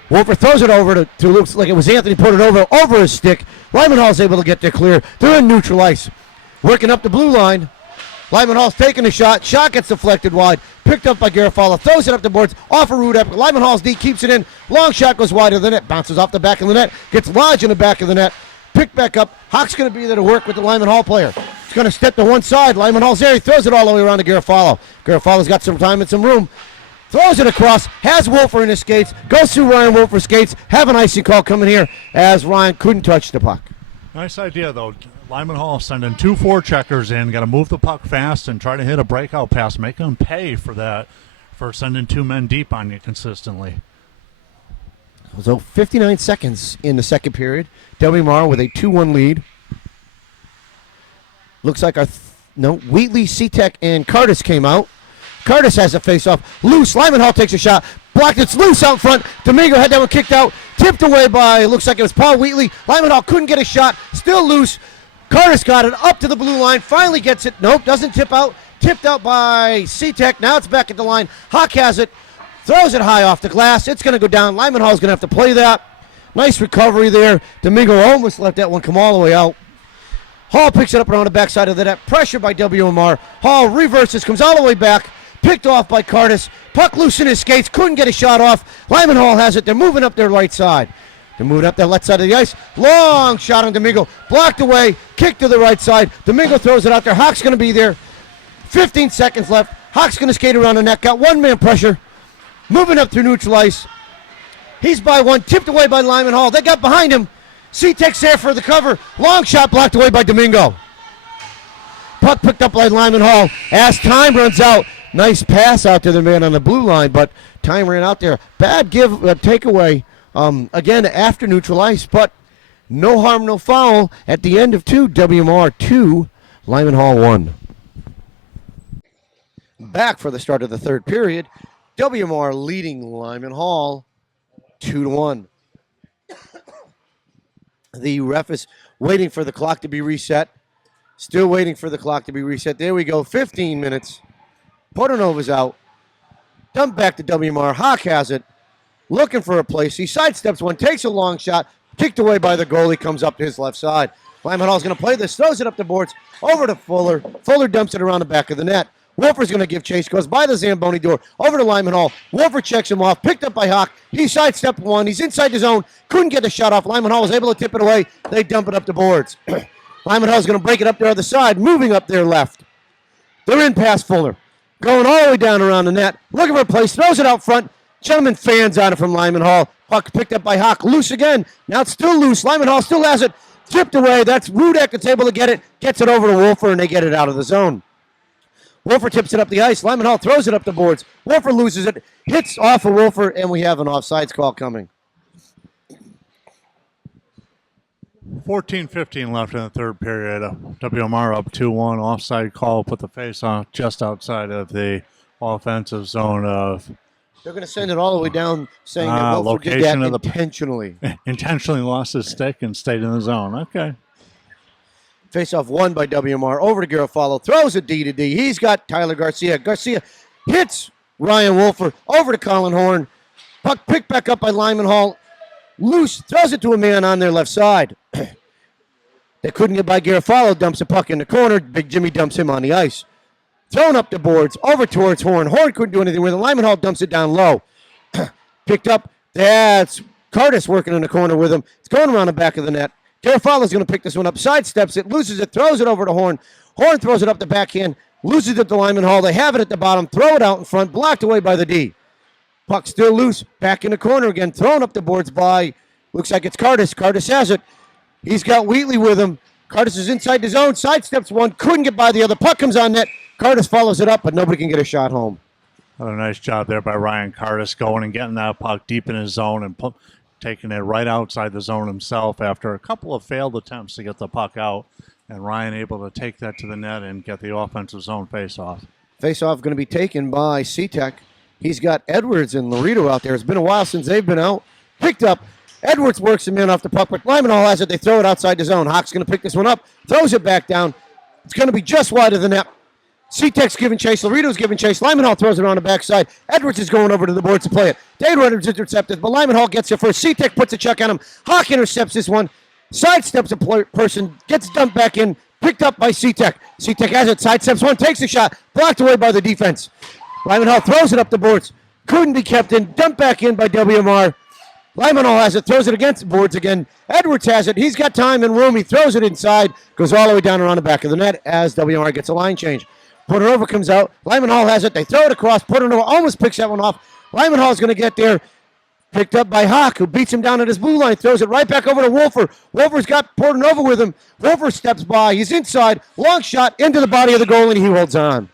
Wolfer throws it over to looks like it was Anthony. Put it over his stick. Lyman-Hall's able to get there clear. They're in neutral ice. Working up the blue line. Lyman-Hall's taking a shot. Shot gets deflected wide. Picked up by Garofalo. Throws it up the boards. Off of Rudak. Lyman-Hall's D keeps it in. Long shot goes wide of the net. Bounces off the back of the net. Gets lodged in the back of the net. Picked back up. Hawk's going to be there to work with the Lyman-Hall player. He's going to step to one side. Lyman-Hall's there. He throws it all the way around to Garofalo. Garofalo's got some time and some room. Throws it across. Has Wolfer in his skates. Goes through Ryan Wolfer's skates. Have an icing call coming here as Ryan couldn't touch the puck. Nice idea, though. Lyman-Hall sending 2 4-checkers in. Got to move the puck fast and try to hit a breakout pass. Make them pay for that, for sending 2 men deep on you consistently. So 59 seconds in the second period. WMR with a 2-1 lead. Looks like Wheatley, C-Tech, and Curtis came out. Curtis has a face-off. Loose. Lyman-Hall takes a shot. Blocked. It's loose out front. Domingo had that one kicked out. Tipped away by, looks like it was Paul Wheatley. Lyman-Hall couldn't get a shot. Still loose. Curtis got it up to the blue line. Finally gets it. Nope, doesn't tip out. Tipped out by C-Tech. Now it's back at the line. Hawk has it. Throws it high off the glass. It's going to go down. Lyman-Hall's going to have to play that. Nice recovery there. Domingo almost let that one come all the way out. Hall picks it up around the backside of the net. Pressure by WMR. Hall reverses, comes all the way back. Picked off by Curtis. Puck loose in his skates. Couldn't get a shot off. Lyman-Hall has it. They're moving up their right side. They're moving up that left side of the ice. Long shot on Domingo. Blocked away. Kick to the right side. Domingo throws it out there. Hawk's going to be there. 15 seconds left. Hawk's going to skate around the net. Got one-man pressure. Moving up through neutral ice. He's by one. Tipped away by Lyman-Hall. They got behind him. C-Tech's there for the cover. Long shot blocked away by Domingo. Puck picked up by Lyman-Hall. As time runs out. Nice pass out to the man on the blue line, but time ran out there. Bad takeaway. Again, after neutral ice, but no harm, no foul. At the end of 2, WMR 2, Lyman-Hall 1. Back for the start of the third period. WMR leading Lyman-Hall 2-1. The ref is waiting for the clock to be reset. Still waiting for the clock to be reset. There we go. 15 minutes. Portanova's out. Dump back to WMR. Hawk has it. Looking for a place. He sidesteps one. Takes a long shot. Kicked away by the goalie. Comes up to his left side. Lyman-Hall's going to play this. Throws it up the boards. Over to Fuller. Fuller dumps it around the back of the net. Wolfer's going to give chase. Goes by the Zamboni door. Over to Lyman-Hall. Wolfer checks him off. Picked up by Hawk. He sidestepped one. He's inside the zone. Couldn't get the shot off. Lyman-Hall was able to tip it away. They dump it up the boards. Lyman-Hall's going to break it up their other side. Moving up their left. They're in past Fuller. Going all the way down around the net. Looking for a place. Throws it out front. Gentleman fans on it from Lyman-Hall. Puck picked up by Hawk. Loose again. Now it's still loose. Lyman-Hall still has it. Tipped away. That's Rudek that's able to get it. Gets it over to Wolfer, and they get it out of the zone. Wolfer tips it up the ice. Lyman-Hall throws it up the boards. Wolfer loses it. Hits off of Wolfer, and we have an offsides call coming. 14:15 left in the third period. WMR up 2-1. Offside call. Put the face on just outside of the offensive zone of. They're going to send it all the way down, saying that Wolfer did that intentionally. Intentionally lost his stick and stayed in the zone. Okay. Face-off won by WMR. Over to Garofalo. Throws it D to D. He's got Tyler Garcia. Garcia hits Ryan Wolfer. Over to Colin Horn. Puck picked back up by Lyman-Hall. Loose. Throws it to a man on their left side. They couldn't get by Garofalo. Dumps the puck in the corner. Big Jimmy dumps him on the ice. Thrown up the boards. Over towards Horn. Horn couldn't do anything with it. Lyman-Hall dumps it down low. Picked up. That's Curtis working in the corner with him. It's going around the back of the net. Garofalo's going to pick this one up. Sidesteps it. Loses it. Throws it over to Horn. Horn throws it up the backhand. Loses it to Lyman-Hall. They have it at the bottom. Throw it out in front. Blocked away by the D. Puck still loose. Back in the corner again. Thrown up the boards by, looks like it's Curtis. Curtis has it. He's got Wheatley with him. Curtis is inside the zone. Sidesteps one. Couldn't get by the other. Puck comes on net. Curtis follows it up, but nobody can get a shot home. Another nice job there by Ryan Curtis going and getting that puck deep in his zone and taking it right outside the zone himself after a couple of failed attempts to get the puck out. And Ryan able to take that to the net and get the offensive zone face-off. Face-off going to be taken by C-Tech. He's got Edwards and Laredo out there. It's been a while since they've been out. Picked up. Edwards works him in off the puck, but Lyman-Hall has it. They throw it outside the zone. Hawk's going to pick this one up. Throws it back down. It's going to be just wide of the net. C-Tech's giving chase. Laredo's giving chase. Lyman-Hall throws it on the backside. Edwards is going over to the boards to play it. Dave Edwards intercepted, but Lyman-Hall gets it first. C-Tech puts a check on him. Hawk intercepts this one. Sidesteps a person. Gets dumped back in. Picked up by C-Tech. C-Tech has it. Sidesteps one. Takes a shot. Blocked away by the defense. Lyman-Hall throws it up the boards. Couldn't be kept in. Dumped back in by WMR. Lyman-Hall has it. Throws it against the boards again. Edwards has it. He's got time and room. He throws it inside. Goes all the way down around the back of the net as WMR gets a line change. Portanova comes out. Lyman-Hall has it. They throw it across. Portanova almost picks that one off. Lyman-Hall's going to get there. Picked up by Hawk, who beats him down at his blue line. Throws it right back over to Wolfer. Wolfer's got Portanova with him. Wolfer steps by. He's inside. Long shot into the body of the goalie, and he holds on.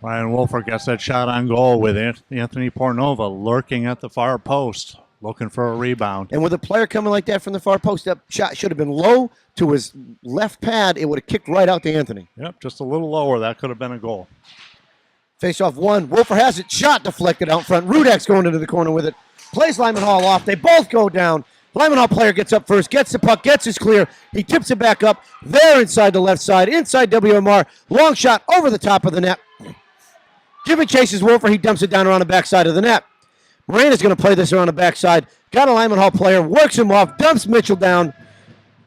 Ryan Wolfer gets that shot on goal with Anthony Portanova lurking at the far post, looking for a rebound. And with a player coming like that from the far post, that shot should have been low to his left pad. It would have kicked right out to Anthony. Yep, just a little lower. That could have been a goal. Face-off one. Wolfer has it. Shot deflected out front. Rudek's going into the corner with it. Plays Lyman-Hall off. They both go down. Lyman-Hall player gets up first, gets the puck, gets his clear. He tips it back up. There inside the left side, inside WMR. Long shot over the top of the net. Giving chases Wolfer. He dumps it down around the backside of the net. Moreno's going to play this around the backside. Got a Lyman-Hall player, works him off, dumps Mitchell down.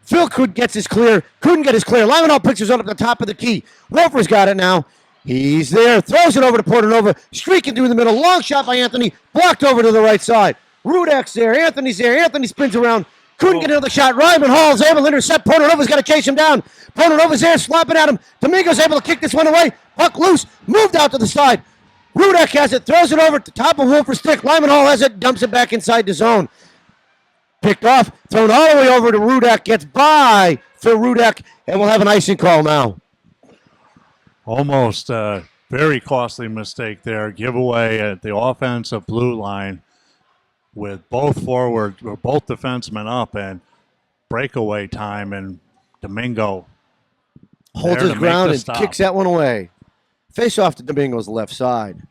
Phil gets his clear, couldn't get his clear. Lyman-Hall picks his one up the top of the key. Wolfer's got it now. He's there, throws it over to Portanova, streaking through the middle. Long shot by Anthony, blocked over to the right side. Rudek's there, Anthony's there. Anthony spins around, couldn't get another shot. Lyman-Hall is able to intercept. Portanova's got to chase him down. Portanova's there, slopping at him. Domingo's able to kick this one away. Puck loose, moved out to the side. Rudek has it, throws it over at the top of Wolfer's stick. Lyman-Hall has it, dumps it back inside the zone. Picked off, thrown all the way over to Rudek, gets by Phil Rudek, and we'll have an icing call now. Almost a very costly mistake there. Giveaway at the offensive blue line with both defensemen up and breakaway time, and Domingo holds his ground and kicks that one away. Face off to Domingo's left side.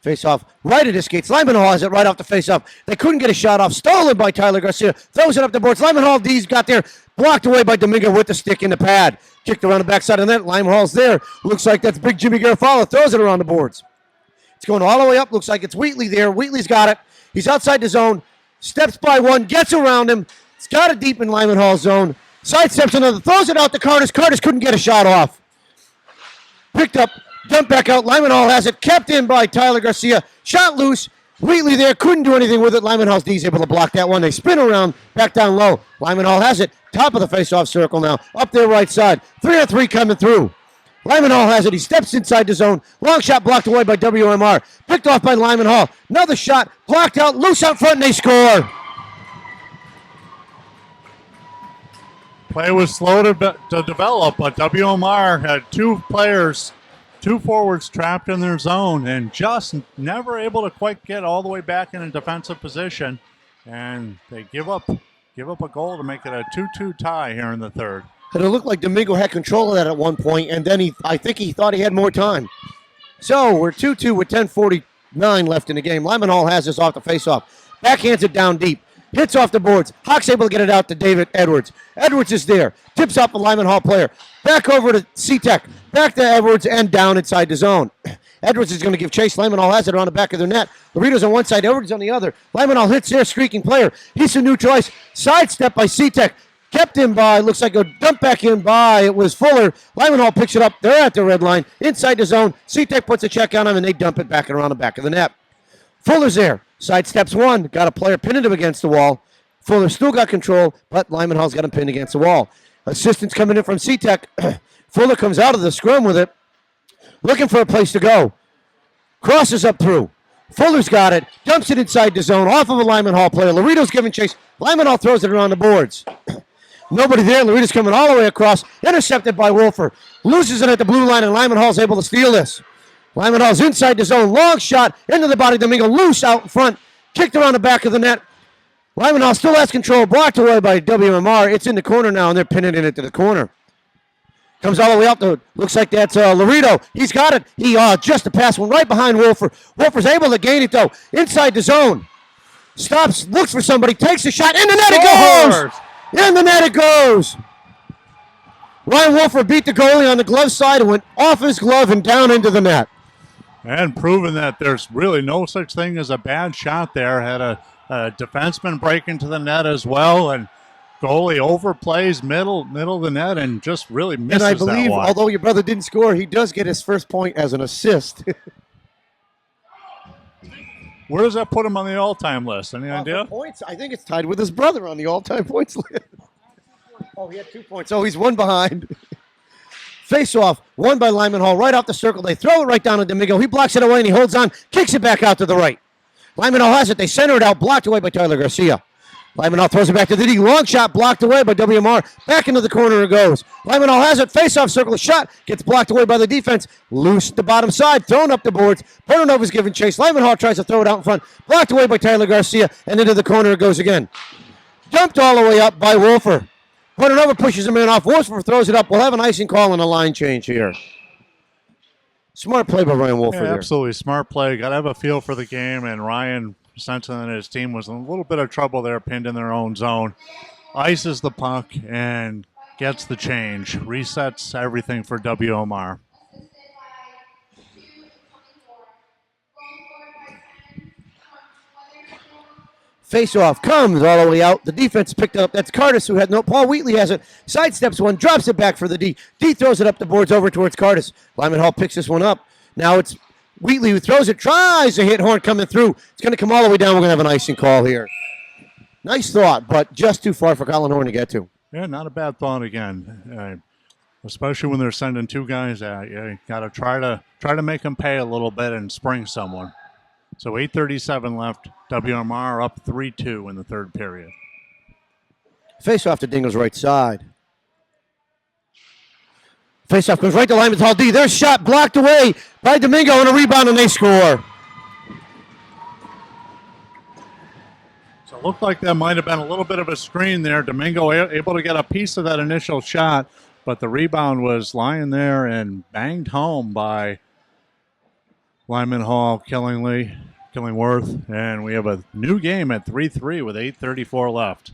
Face off right at his skates. Lyman-Hall has it right off the face off. They couldn't get a shot off. Stolen by Tyler Garcia. Throws it up the boards. Lyman-Hall D's got there. Blocked away by Domingo with the stick in the pad. Kicked around the backside of the net. Lyman-Hall's there. Looks like that's big Jimmy Garofalo. Throws it around the boards. It's going all the way up. Looks like it's Wheatley there. Wheatley's got it. He's outside the zone. Steps by one. Gets around him. It's got it deep in Lyman-Hall's zone. Sidesteps another. Throws it out to Curtis. Curtis couldn't get a shot off. Picked up. Dumped back out. Lyman-Hall has it. Kept in by Tyler Garcia. Shot loose. Wheatley there. Couldn't do anything with it. Lyman-Hall's D's able to block that one. They spin around. Back down low. Lyman-Hall has it. Top of the face-off circle now. Up there right side. 3-on-3 coming through. Lyman-Hall has it. He steps inside the zone. Long shot blocked away by WMR. Picked off by Lyman-Hall. Another shot blocked out, loose out front, and they score. Play was slow to develop, but WMR had two forwards trapped in their zone and just never able to quite get all the way back in a defensive position. And they give up a goal to make it a 2-2 tie here in the third. And it looked like Domingo had control of that at one point, and then I think he thought he had more time. So we're 2-2 with 10:49 left in the game. Lyman-Hall has this off the faceoff. Backhands it down deep. Hits off the boards. Hawk's able to get it out to David Edwards. Edwards is there. Tips off a Lyman-Hall player. Back over to C-Tech. Back to Edwards and down inside the zone. Edwards is going to give chase. Lyman-Hall has it around the back of their net. Lorito's on one side. Edwards on the other. Lyman-Hall hits their streaking player. He's a new choice. Sidestep by C-Tech. Kept in by. Looks like a dump back in by. It was Fuller. Lyman-Hall picks it up. They're at the red line. Inside the zone. C-Tech puts a check on him and they dump it back around the back of the net. Fuller's there. Sidesteps one. Got a player pinning him against the wall. Fuller still got control, but Lyman-Hall's got him pinned against the wall. Assistance coming in from C-Tech. Fuller comes out of the scrum with it. Looking for a place to go. Crosses up through. Fuller's got it. Dumps it inside the zone. Off of a Lyman-Hall player. Lorito's giving chase. Lyman-Hall throws it around the boards. Nobody there. Lorito's coming all the way across. Intercepted by Wolfer. Loses it at the blue line, and Lyman-Hall's able to steal this. Lyman-Hall's inside the zone. Long shot into the body. Domingo loose out in front. Kicked around the back of the net. Lyman-Hall still has control. Blocked away by WMR. It's in the corner now, and they're pinning it into the corner. Comes all the way out to, looks like that's Lorito. He's got it. He just a pass one right behind Wolfer. Wolfer's able to gain it, though. Inside the zone. Stops, looks for somebody, takes a shot. In the net it goes! In the net it goes! Ryan Wolfer beat the goalie on the glove side and went off his glove and down into the net. And proven that there's really no such thing as a bad shot there. Had a defenseman break into the net as well, and goalie overplays middle of the net and just really misses that one. And I believe, although your brother didn't score, he does get his first point as an assist. Where does that put him on the all-time list? Any idea? Points, I think it's tied with his brother on the all-time points list. Oh, he had 2 points. Oh, he's one behind. Face-off, won by Lyman-Hall, right off the circle. They throw it right down to Domingo. He blocks it away, and he holds on, kicks it back out to the right. Lyman-Hall has it. They center it out, blocked away by Tyler Garcia. Lyman-Hall throws it back to the D. Long shot blocked away by WMR. Back into the corner it goes. Lyman-Hall has it. Face-off circle. Shot gets blocked away by the defense. Loose the bottom side. Thrown up the boards. Portnova's giving chase. Lyman-Hall tries to throw it out in front. Blocked away by Tyler Garcia. And into the corner it goes again. Dumped all the way up by Wolfer. Portnova pushes the man off. Wolfer throws it up. We'll have an icing call and a line change here. Smart play by Ryan Wolfer there. Absolutely smart play. Got to have a feel for the game, and Ryan sensing that his team was in a little bit of trouble there, pinned in their own zone. Ices the puck and gets the change. Resets everything for WMR. Face-off comes all the way out. The defense picked it up. That's Cardis who had no. Paul Wheatley has it. Sidesteps one, drops it back for the D. D throws it up the boards over towards Cardis. Lyman-Hall picks this one up. Now it's Wheatley who throws it, tries to hit Horn coming through. It's going to come all the way down. We're going to have an icing call here. Nice thought, but just too far for Colin Horn to get to. Yeah, not a bad thought again. Especially when they're sending two guys out. You got to try to make them pay a little bit and spring someone. So 8:37 left. WMR up 3-2 in the third period. Face-off to Dingle's right side. Face-off goes right to Lyman-Hall D. Their shot blocked away by Domingo and a rebound, and they score. So it looked like that might have been a little bit of a screen there. Domingo able to get a piece of that initial shot, but the rebound was lying there and banged home by Lyman-Hall, Killingworth, and we have a new game at 3-3 with 8:34 left.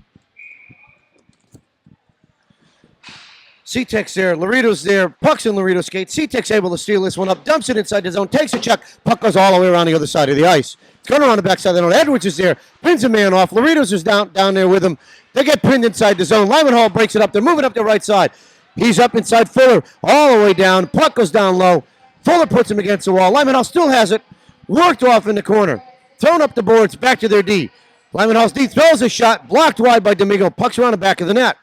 C-Tech's there, Lorito's there, puck's in Lorito's skate. C-Tech's able to steal this one up, dumps it inside the zone, takes a chuck, puck goes all the way around the other side of the ice. It's going around the backside of the zone. Edwards is there, pins a man off. Lorito's is down there with him. They get pinned inside the zone. Lyman-Hall breaks it up. They're moving up the right side. He's up inside Fuller, all the way down. Puck goes down low. Fuller puts him against the wall. Lyman-Hall still has it. Worked off in the corner. Thrown up the boards, back to their D. Lyman-Hall's D throws a shot, blocked wide by Domingo. Puck's around the back of the net.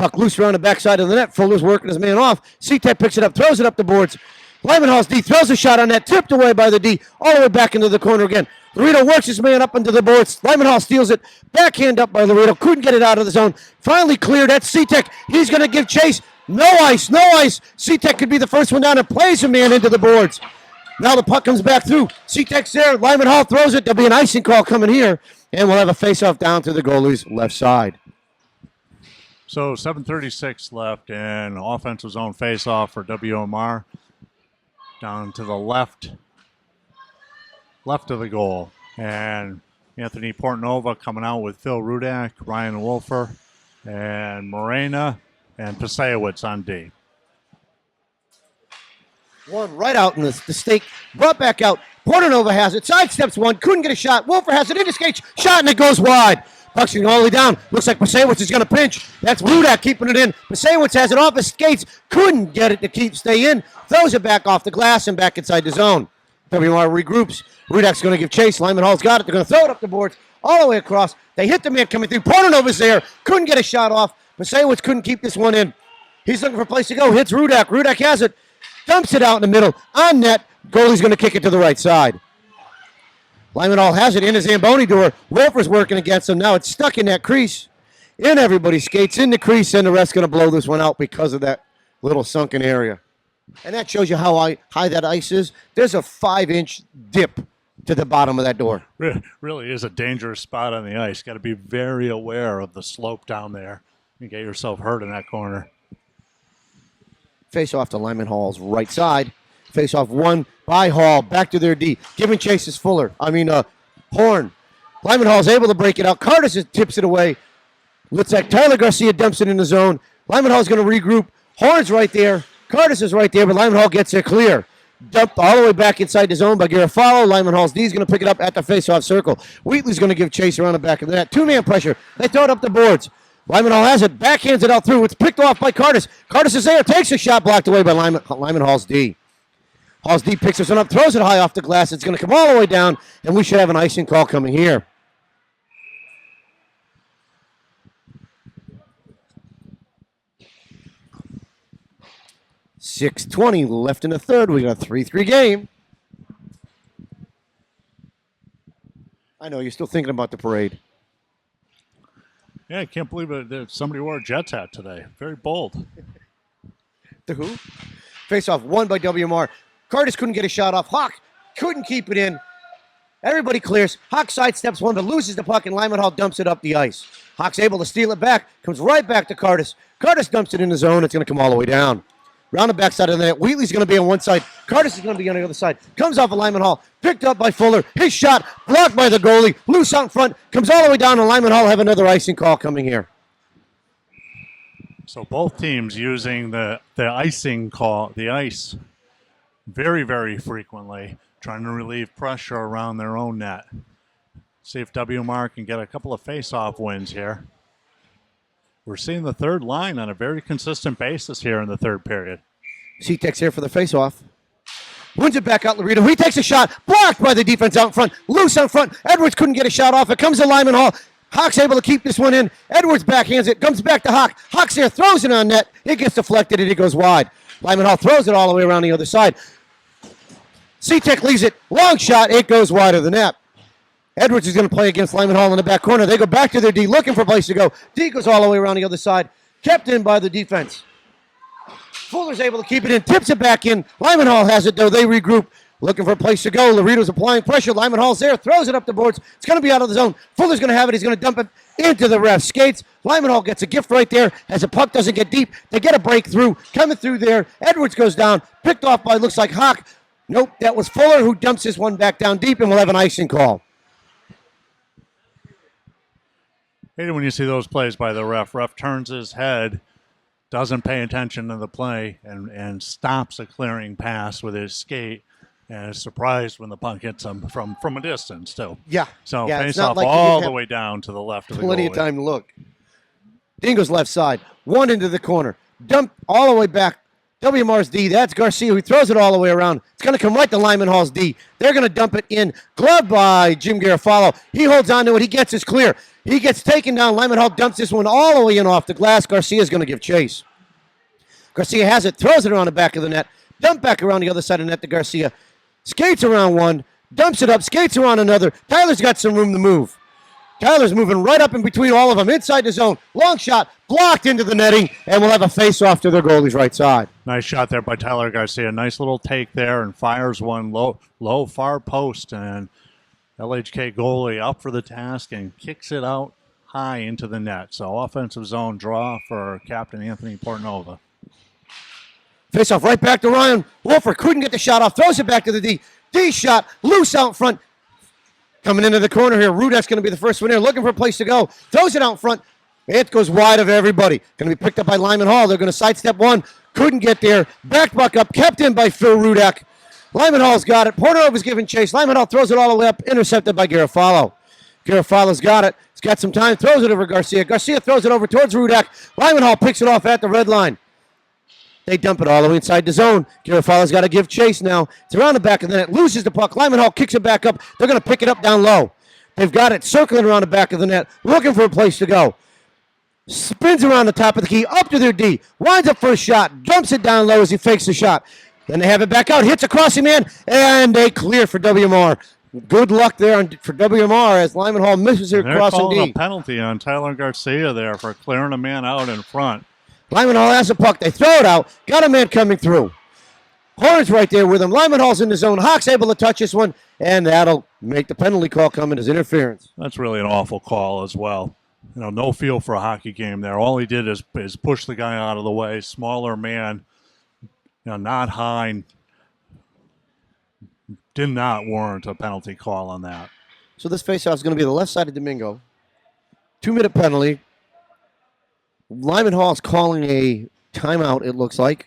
Puck loose around the backside of the net. Fuller's working his man off. C-Tech picks it up, throws it up the boards. Lyman-Hall's D throws a shot on that, tipped away by the D, all the way back into the corner again. Laredo works his man up into the boards. Lyman-Hall steals it. Backhand up by Laredo. Couldn't get it out of the zone. Finally cleared. That's C-Tech. He's going to give chase. No ice, no ice. C-Tech could be the first one down and plays a man into the boards. Now the puck comes back through. C-Tech's there. Lyman-Hall throws it. There'll be an icing call coming here. And we'll have a face-off down to the goalie's left side. So 7:36 left and offensive zone face-off for WMR. Down to the left of the goal. And Anthony Portnova coming out with Phil Rudak, Ryan Wolfer, and Morena, and Pasewicz on D. One right out in the stake, brought back out. Portnova has it, sidesteps one, couldn't get a shot. Wolfer has it, into skates, shot, and it goes wide. Puck's going all the way down. Looks like Pasewicz is going to pinch. That's Rudak keeping it in. Pasewicz has it off his skates. Couldn't get it to stay in. Throws it back off the glass and back inside the zone. WMR regroups. Rudak's going to give chase. Lyman-Hall's got it. They're going to throw it up the boards all the way across. They hit the man coming through. Portnova's there. Couldn't get a shot off. Pasewicz couldn't keep this one in. He's looking for a place to go. Hits Rudak. Rudak has it. Dumps it out in the middle. On net. Goalie's going to kick it to the right side. Lyman-Hall has it in his Zamboni door. Wolfer's working against him. Now it's stuck in that crease. And everybody skates in the crease, and the rest going to blow this one out because of that little sunken area. And that shows you how high that ice is. There's a 5-inch dip to the bottom of that door. Really is a dangerous spot on the ice. Got to be very aware of the slope down there. You get yourself hurt in that corner. Face off to Lyman-Hall's right side. Face off one by Hall. Back to their D. Giving chase is Horn. Lyman-Hall's able to break it out. Curtis tips it away. Looks like Tyler Garcia dumps it in the zone. Lyman-Hall's going to regroup. Horn's right there. Curtis is right there, but Lyman-Hall gets it clear. Dumped all the way back inside the zone by Garofalo. Lyman-Hall's D is going to pick it up at the face-off circle. Wheatley's going to give chase around the back of the net. Two-man pressure. They throw it up the boards. Lyman-Hall has it. Backhands it out through. It's picked off by Curtis. Curtis is there. Takes a shot blocked away by Lyman-Hall's D. Hall's D picks this one up, throws it high off the glass. It's going to come all the way down, and we should have an icing call coming here. .6:20 left in the third. We got a 3-3 game. I know, you're still thinking about the parade. Yeah, I can't believe it. That somebody wore a Jets hat today. Very bold. The who? Face-off won by WMR. Curtis couldn't get a shot off. Hawk couldn't keep it in. Everybody clears. Hawk sidesteps one, but loses the puck, and Lyman-Hall dumps it up the ice. Hawk's able to steal it back. Comes right back to Curtis. Curtis dumps it in the zone. It's going to come all the way down. Round the backside of the net. Wheatley's going to be on one side. Curtis is going to be on the other side. Comes off of Lyman-Hall. Picked up by Fuller. His shot blocked by the goalie. Loose out in front. Comes all the way down, and Lyman-Hall have another icing call coming here. So both teams using the icing call, the ice, very, very frequently, trying to relieve pressure around their own net. See if WMR can get a couple of face-off wins here. We're seeing the third line on a very consistent basis here in the third period. C-Tech's here for the face-off. Wins it back out, Laredo. He takes a shot. Blocked by the defense out in front. Loose out front. Edwards couldn't get a shot off. It comes to Lyman-Hall. Hawk's able to keep this one in. Edwards backhands it. Comes back to Hawk. Hawk's there. Throws it on net. It gets deflected and it goes wide. Lyman-Hall throws it all the way around the other side. C-Tech leaves it. Long shot. It goes wide of the net. Edwards is going to play against Lyman-Hall in the back corner. They go back to their D, looking for a place to go. D goes all the way around the other side. Kept in by the defense. Fuller's able to keep it in, tips it back in. Lyman-Hall has it, though. They regroup, looking for a place to go. Laredo's applying pressure. Lyman-Hall's there, throws it up the boards. It's going to be out of the zone. Fuller's going to have it. He's going to dump it into the ref. Skates. Lyman-Hall gets a gift right there as the puck doesn't get deep. They get a breakthrough. Coming through there. Edwards goes down. Picked off by, looks like Hawk. Nope, that was Fuller who dumps this one back down deep, and we'll have an icing call. Hate it when you see those plays by the ref. Ref turns his head, doesn't pay attention to the play, and stops a clearing pass with his skate, and is surprised when the puck hits him from a distance, too. Yeah. So yeah, face off like all the way down to the left of the goalie. Plenty of time to look. Dingo's left side. One into the corner. Dumped all the way back WMR's D. That's Garcia who throws it all the way around. It's going to come right to Lyman-Hall's D. They're going to dump it in. Glove by Jim Garofalo. He holds on to it. He gets his clear. He gets taken down. Lyman-Hall dumps this one all the way in off the glass. Garcia's going to give chase. Garcia has it, throws it around the back of the net. Dump back around the other side of the net to Garcia. Skates around one, dumps it up, skates around another. Tyler's got some room to move. Tyler's moving right up in between all of them, inside the zone. Long shot, blocked into the netting, and we'll have a face-off to their goalie's right side. Nice shot there by Tyler Garcia. Nice little take there and fires one low far post. And LHK goalie up for the task and kicks it out high into the net. So offensive zone draw for Captain Anthony Portnova. Face-off right back to Ryan. Wolfer couldn't get the shot off, throws it back to the D. D shot, loose out front. Coming into the corner here, Rudak's going to be the first one here, looking for a place to go. Throws it out front. It goes wide of everybody. Going to be picked up by Lyman-Hall. They're going to sidestep one. Couldn't get there. Back buck up, kept in by Phil Rudak. Lyman-Hall's got it. Portnova's giving chase. Lyman-Hall throws it all the way up, intercepted by Garofalo. Garofalo's got it. He's got some time, throws it over Garcia. Garcia throws it over towards Rudak. Lyman-Hall picks it off at the red line. They dump it all the way inside the zone. Garofalo's got to give chase now. It's around the back of the net. Loses the puck. Lyman-Hall kicks it back up. They're going to pick it up down low. They've got it circling around the back of the net, looking for a place to go. Spins around the top of the key, up to their D. Winds up for a shot. Dumps it down low as he fakes the shot. Then they have it back out. Hits a crossing man, and they clear for WMR. Good luck there for WMR as Lyman-Hall misses their crossing D. They're calling a penalty on Tyler Garcia there for clearing a man out in front. Lyman-Hall has the puck. They throw it out. Got a man coming through. Horns right there with him. Lyman-Hall's in the zone. Hawk's able to touch this one, and that'll make the penalty call come in as interference. That's really an awful call as well. You know, no feel for a hockey game there. All he did is push the guy out of the way. Smaller man, not high. Did not warrant a penalty call on that. So this faceoff is going to be the left side of Domingo. 2-minute penalty. Lyman-Hall is calling a timeout, it looks like.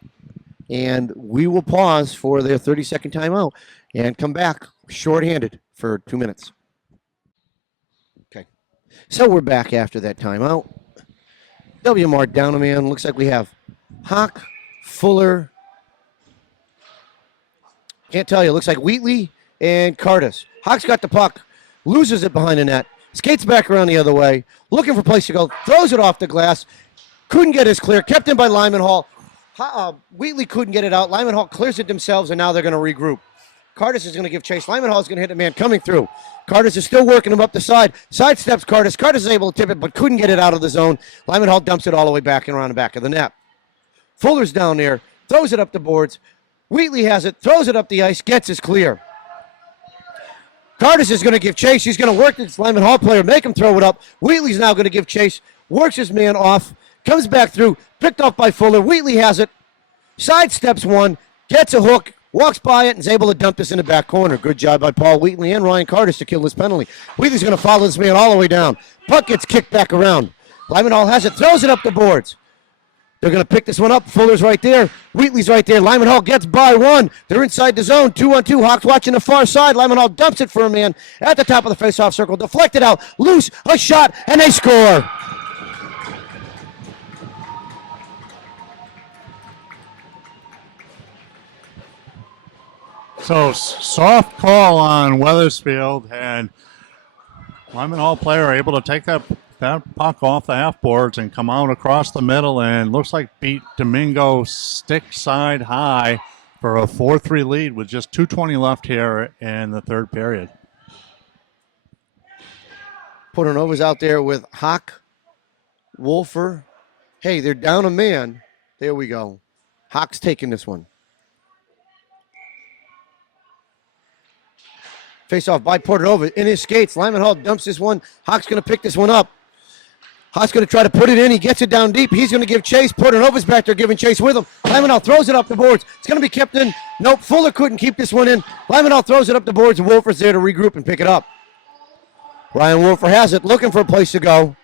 And we will pause for their 30-second timeout and come back shorthanded for 2 minutes. Okay. So we're back after that timeout. WMR down a man. Looks like we have Hawk, Fuller. Can't tell you. Looks like Wheatley and Cardis. Hawk's got the puck. Loses it behind the net. Skates back around the other way. Looking for a place to go. Throws it off the glass. Couldn't get his clear. Kept in by Lyman-Hall. Wheatley couldn't get it out. Lyman-Hall clears it themselves, and now they're going to regroup. Cardis is going to give chase. Lyman-Hall is going to hit a man coming through. Cardis is still working him up the side. Sidesteps Cardis. Cardis is able to tip it, but couldn't get it out of the zone. Lyman-Hall dumps it all the way back and around the back of the net. Fuller's down there. Throws it up the boards. Wheatley has it. Throws it up the ice. Gets his clear. Cardis is going to give chase. He's going to work this Lyman-Hall player. Make him throw it up. Wheatley's now going to give chase. Works his man off. Comes back through, picked off by Fuller. Wheatley has it, sidesteps one, gets a hook, walks by it, and is able to dump this in the back corner. Good job by Paul Wheatley and Ryan Cardis to kill this penalty. Wheatley's going to follow this man all the way down. Puck gets kicked back around. Lyman-Hall has it, throws it up the boards. They're going to pick this one up. Fuller's right there. Wheatley's right there. Lyman-Hall gets by one. They're inside the zone. 2-on-2. Hawks watching the far side. Lyman-Hall dumps it for a man at the top of the face-off circle. Deflected out. Loose. A shot. And they score. So soft call on Wethersfield, and Lyman-Hall player able to take that puck off the half boards and come out across the middle, and looks like beat Domingo stick side high for a 4-3 lead with just 2:20 left here in the third period. Portnova's out there with Hawk, Wolfer. Hey, they're down a man. There we go. Hawk's taking this one. Face off by Portnova in his skates. Lyman-Hall dumps this one. Hawk's going to pick this one up. Hawk's going to try to put it in. He gets it down deep. He's going to give chase. Portnova's back there giving chase with him. Lyman-Hall throws it up the boards. It's going to be kept in. Nope, Fuller couldn't keep this one in. Lyman-Hall throws it up the boards, and Wolfer's there to regroup and pick it up. Ryan Wolfer has it, looking for a place to go.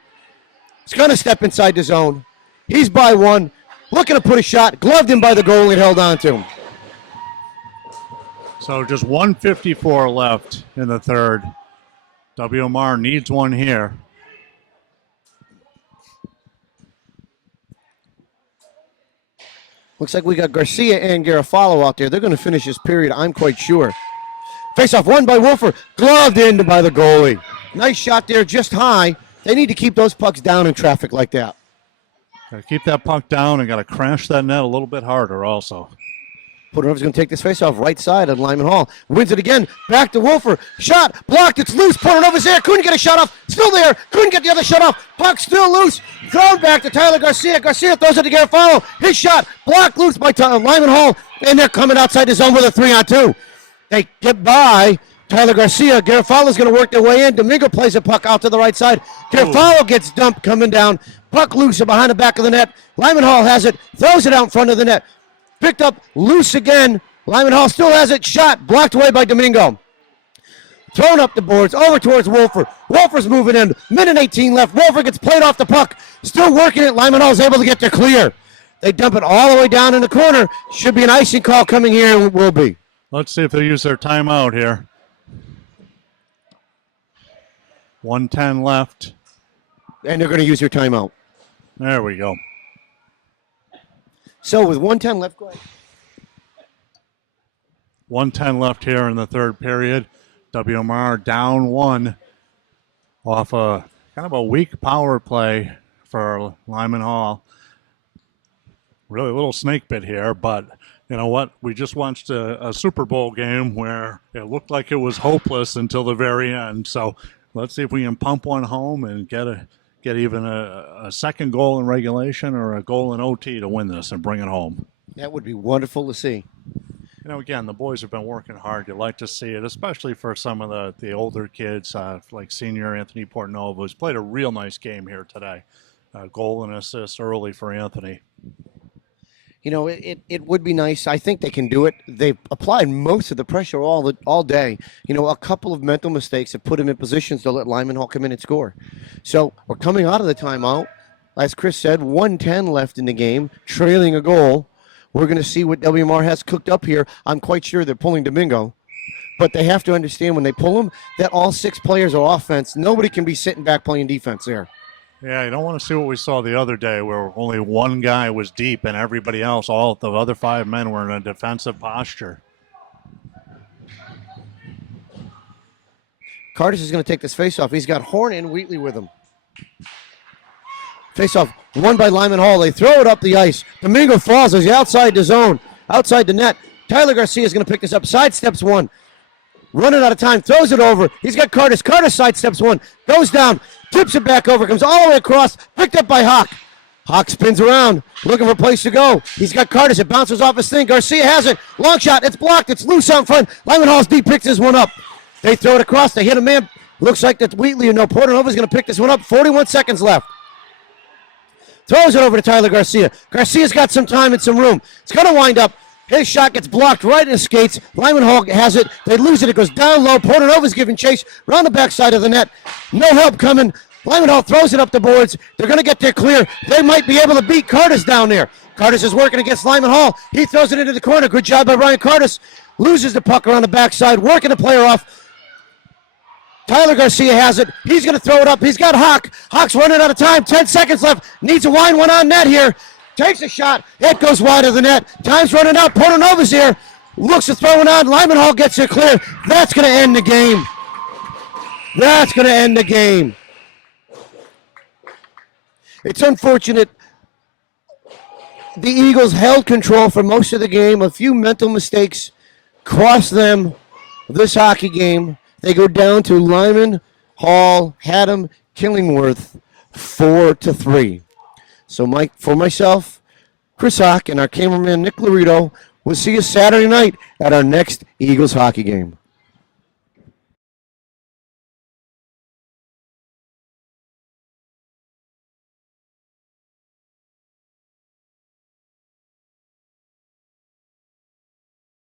He's going to step inside the zone. He's by one, looking to put a shot. Gloved him by the goalie and held on to him. So just 1:54 left in the third. WMR needs one here. Looks like we got Garcia and Garofalo out there. They're going to finish this period, I'm quite sure. Face-off won by Wolfer, gloved in by the goalie. Nice shot there, just high. They need to keep those pucks down in traffic like that. Got to keep that puck down and got to crash that net a little bit harder also. Portnova's going to take this face-off right side of Lyman-Hall. Wins it again. Back to Wolfer. Shot. Blocked. It's loose. Portnova's there. Couldn't get a shot off. Still there. Couldn't get the other shot off. Puck still loose. Thrown back to Tyler Garcia. Garcia throws it to Garofalo. His shot. Blocked loose by Lyman-Hall. And they're coming outside the zone with a 3-on-2. They get by Tyler Garcia. Garofalo's going to work their way in. Domingo plays a puck out to the right side. Garofalo gets dumped coming down. Puck loose behind the back of the net. Lyman-Hall has it. Throws it out in front of the net. Picked up, loose again. Lyman-Hall still has it. Shot, blocked away by Domingo. Thrown up the boards, over towards Wolfer. Wolfer's moving in. Minute 18 left. Wolfer gets played off the puck. Still working it. Lyman-Hall's able to get there clear. They dump it all the way down in the corner. Should be an icing call coming here, and it will be. Let's see if they use their timeout here. 1:10 left. And they're going to use their timeout. There we go. So with 1:10 left, go ahead. 1:10 left here in the third period. WMR down 1 off a kind of a weak power play for Lyman-Hall. Really a little snake bit here, but you know what? We just watched a Super Bowl game where it looked like it was hopeless until the very end. So let's see if we can pump one home and get even a second goal in regulation or a goal in OT to win this and bring it home. That would be wonderful to see. You know, again, the boys have been working hard. You like to see it, especially for some of the older kids, like senior Anthony Portnova, who's played a real nice game here today. Goal and assist early for Anthony. You know, it would be nice. I think they can do it. They've applied most of the pressure all day. You know, a couple of mental mistakes have put them in positions to let Lyman-Hall come in and score. So we're coming out of the timeout. As Chris said, 1:10 left in the game, trailing a goal. We're going to see what WMR has cooked up here. I'm quite sure they're pulling Domingo. But they have to understand when they pull him that all 6 players are offense. Nobody can be sitting back playing defense there. Yeah, you don't want to see what we saw the other day where only one guy was deep and everybody else, all the other 5 men were in a defensive posture. Curtis is going to take this faceoff. He's got Horn and Wheatley with him. Faceoff won by Lyman-Hall. They throw it up the ice. Domingo falls as he's outside the zone, outside the net. Tyler Garcia is going to pick this up. Sidesteps one. Running out of time, throws it over. He's got Curtis. Curtis sidesteps one, goes down, tips it back over, comes all the way across, picked up by Hawk. Hawk spins around, looking for a place to go. He's got Curtis. It bounces off his thing. Garcia has it. Long shot. It's blocked. It's loose out in front. Lyman-Hall's D picks this one up. They throw it across. They hit a man. Looks like that's Wheatley. No, Portnova's going to pick this one up. 41 seconds left. Throws it over to Tyler Garcia. Garcia's got some time and some room. It's going to wind up. His shot gets blocked right in his skates. Lyman-Hall has it. They lose it. It goes down low. Portnova's giving chase around the backside of the net. No help coming. Lyman-Hall throws it up the boards. They're going to get there clear. They might be able to beat Curtis down there. Curtis is working against Lyman-Hall. He throws it into the corner. Good job by Ryan Curtis. Loses the puck around the backside. Working the player off. Tyler Garcia has it. He's going to throw it up. He's got Hawk. Hawk's running out of time. 10 seconds left. Needs to wind one on net here. Takes a shot. It goes wide of the net. Time's running out. Portnova's here. Looks to throw it on. Lyman-Hall gets it clear. That's going to end the game. That's going to end the game. It's unfortunate. The Eagles held control for most of the game. A few mental mistakes cost them this hockey game. They go down to Lyman-Hall, Haddam, Killingworth, 4-3. So for myself, Chris Hawk, and our cameraman Nick Laredo, we'll see you Saturday night at our next Eagles hockey game.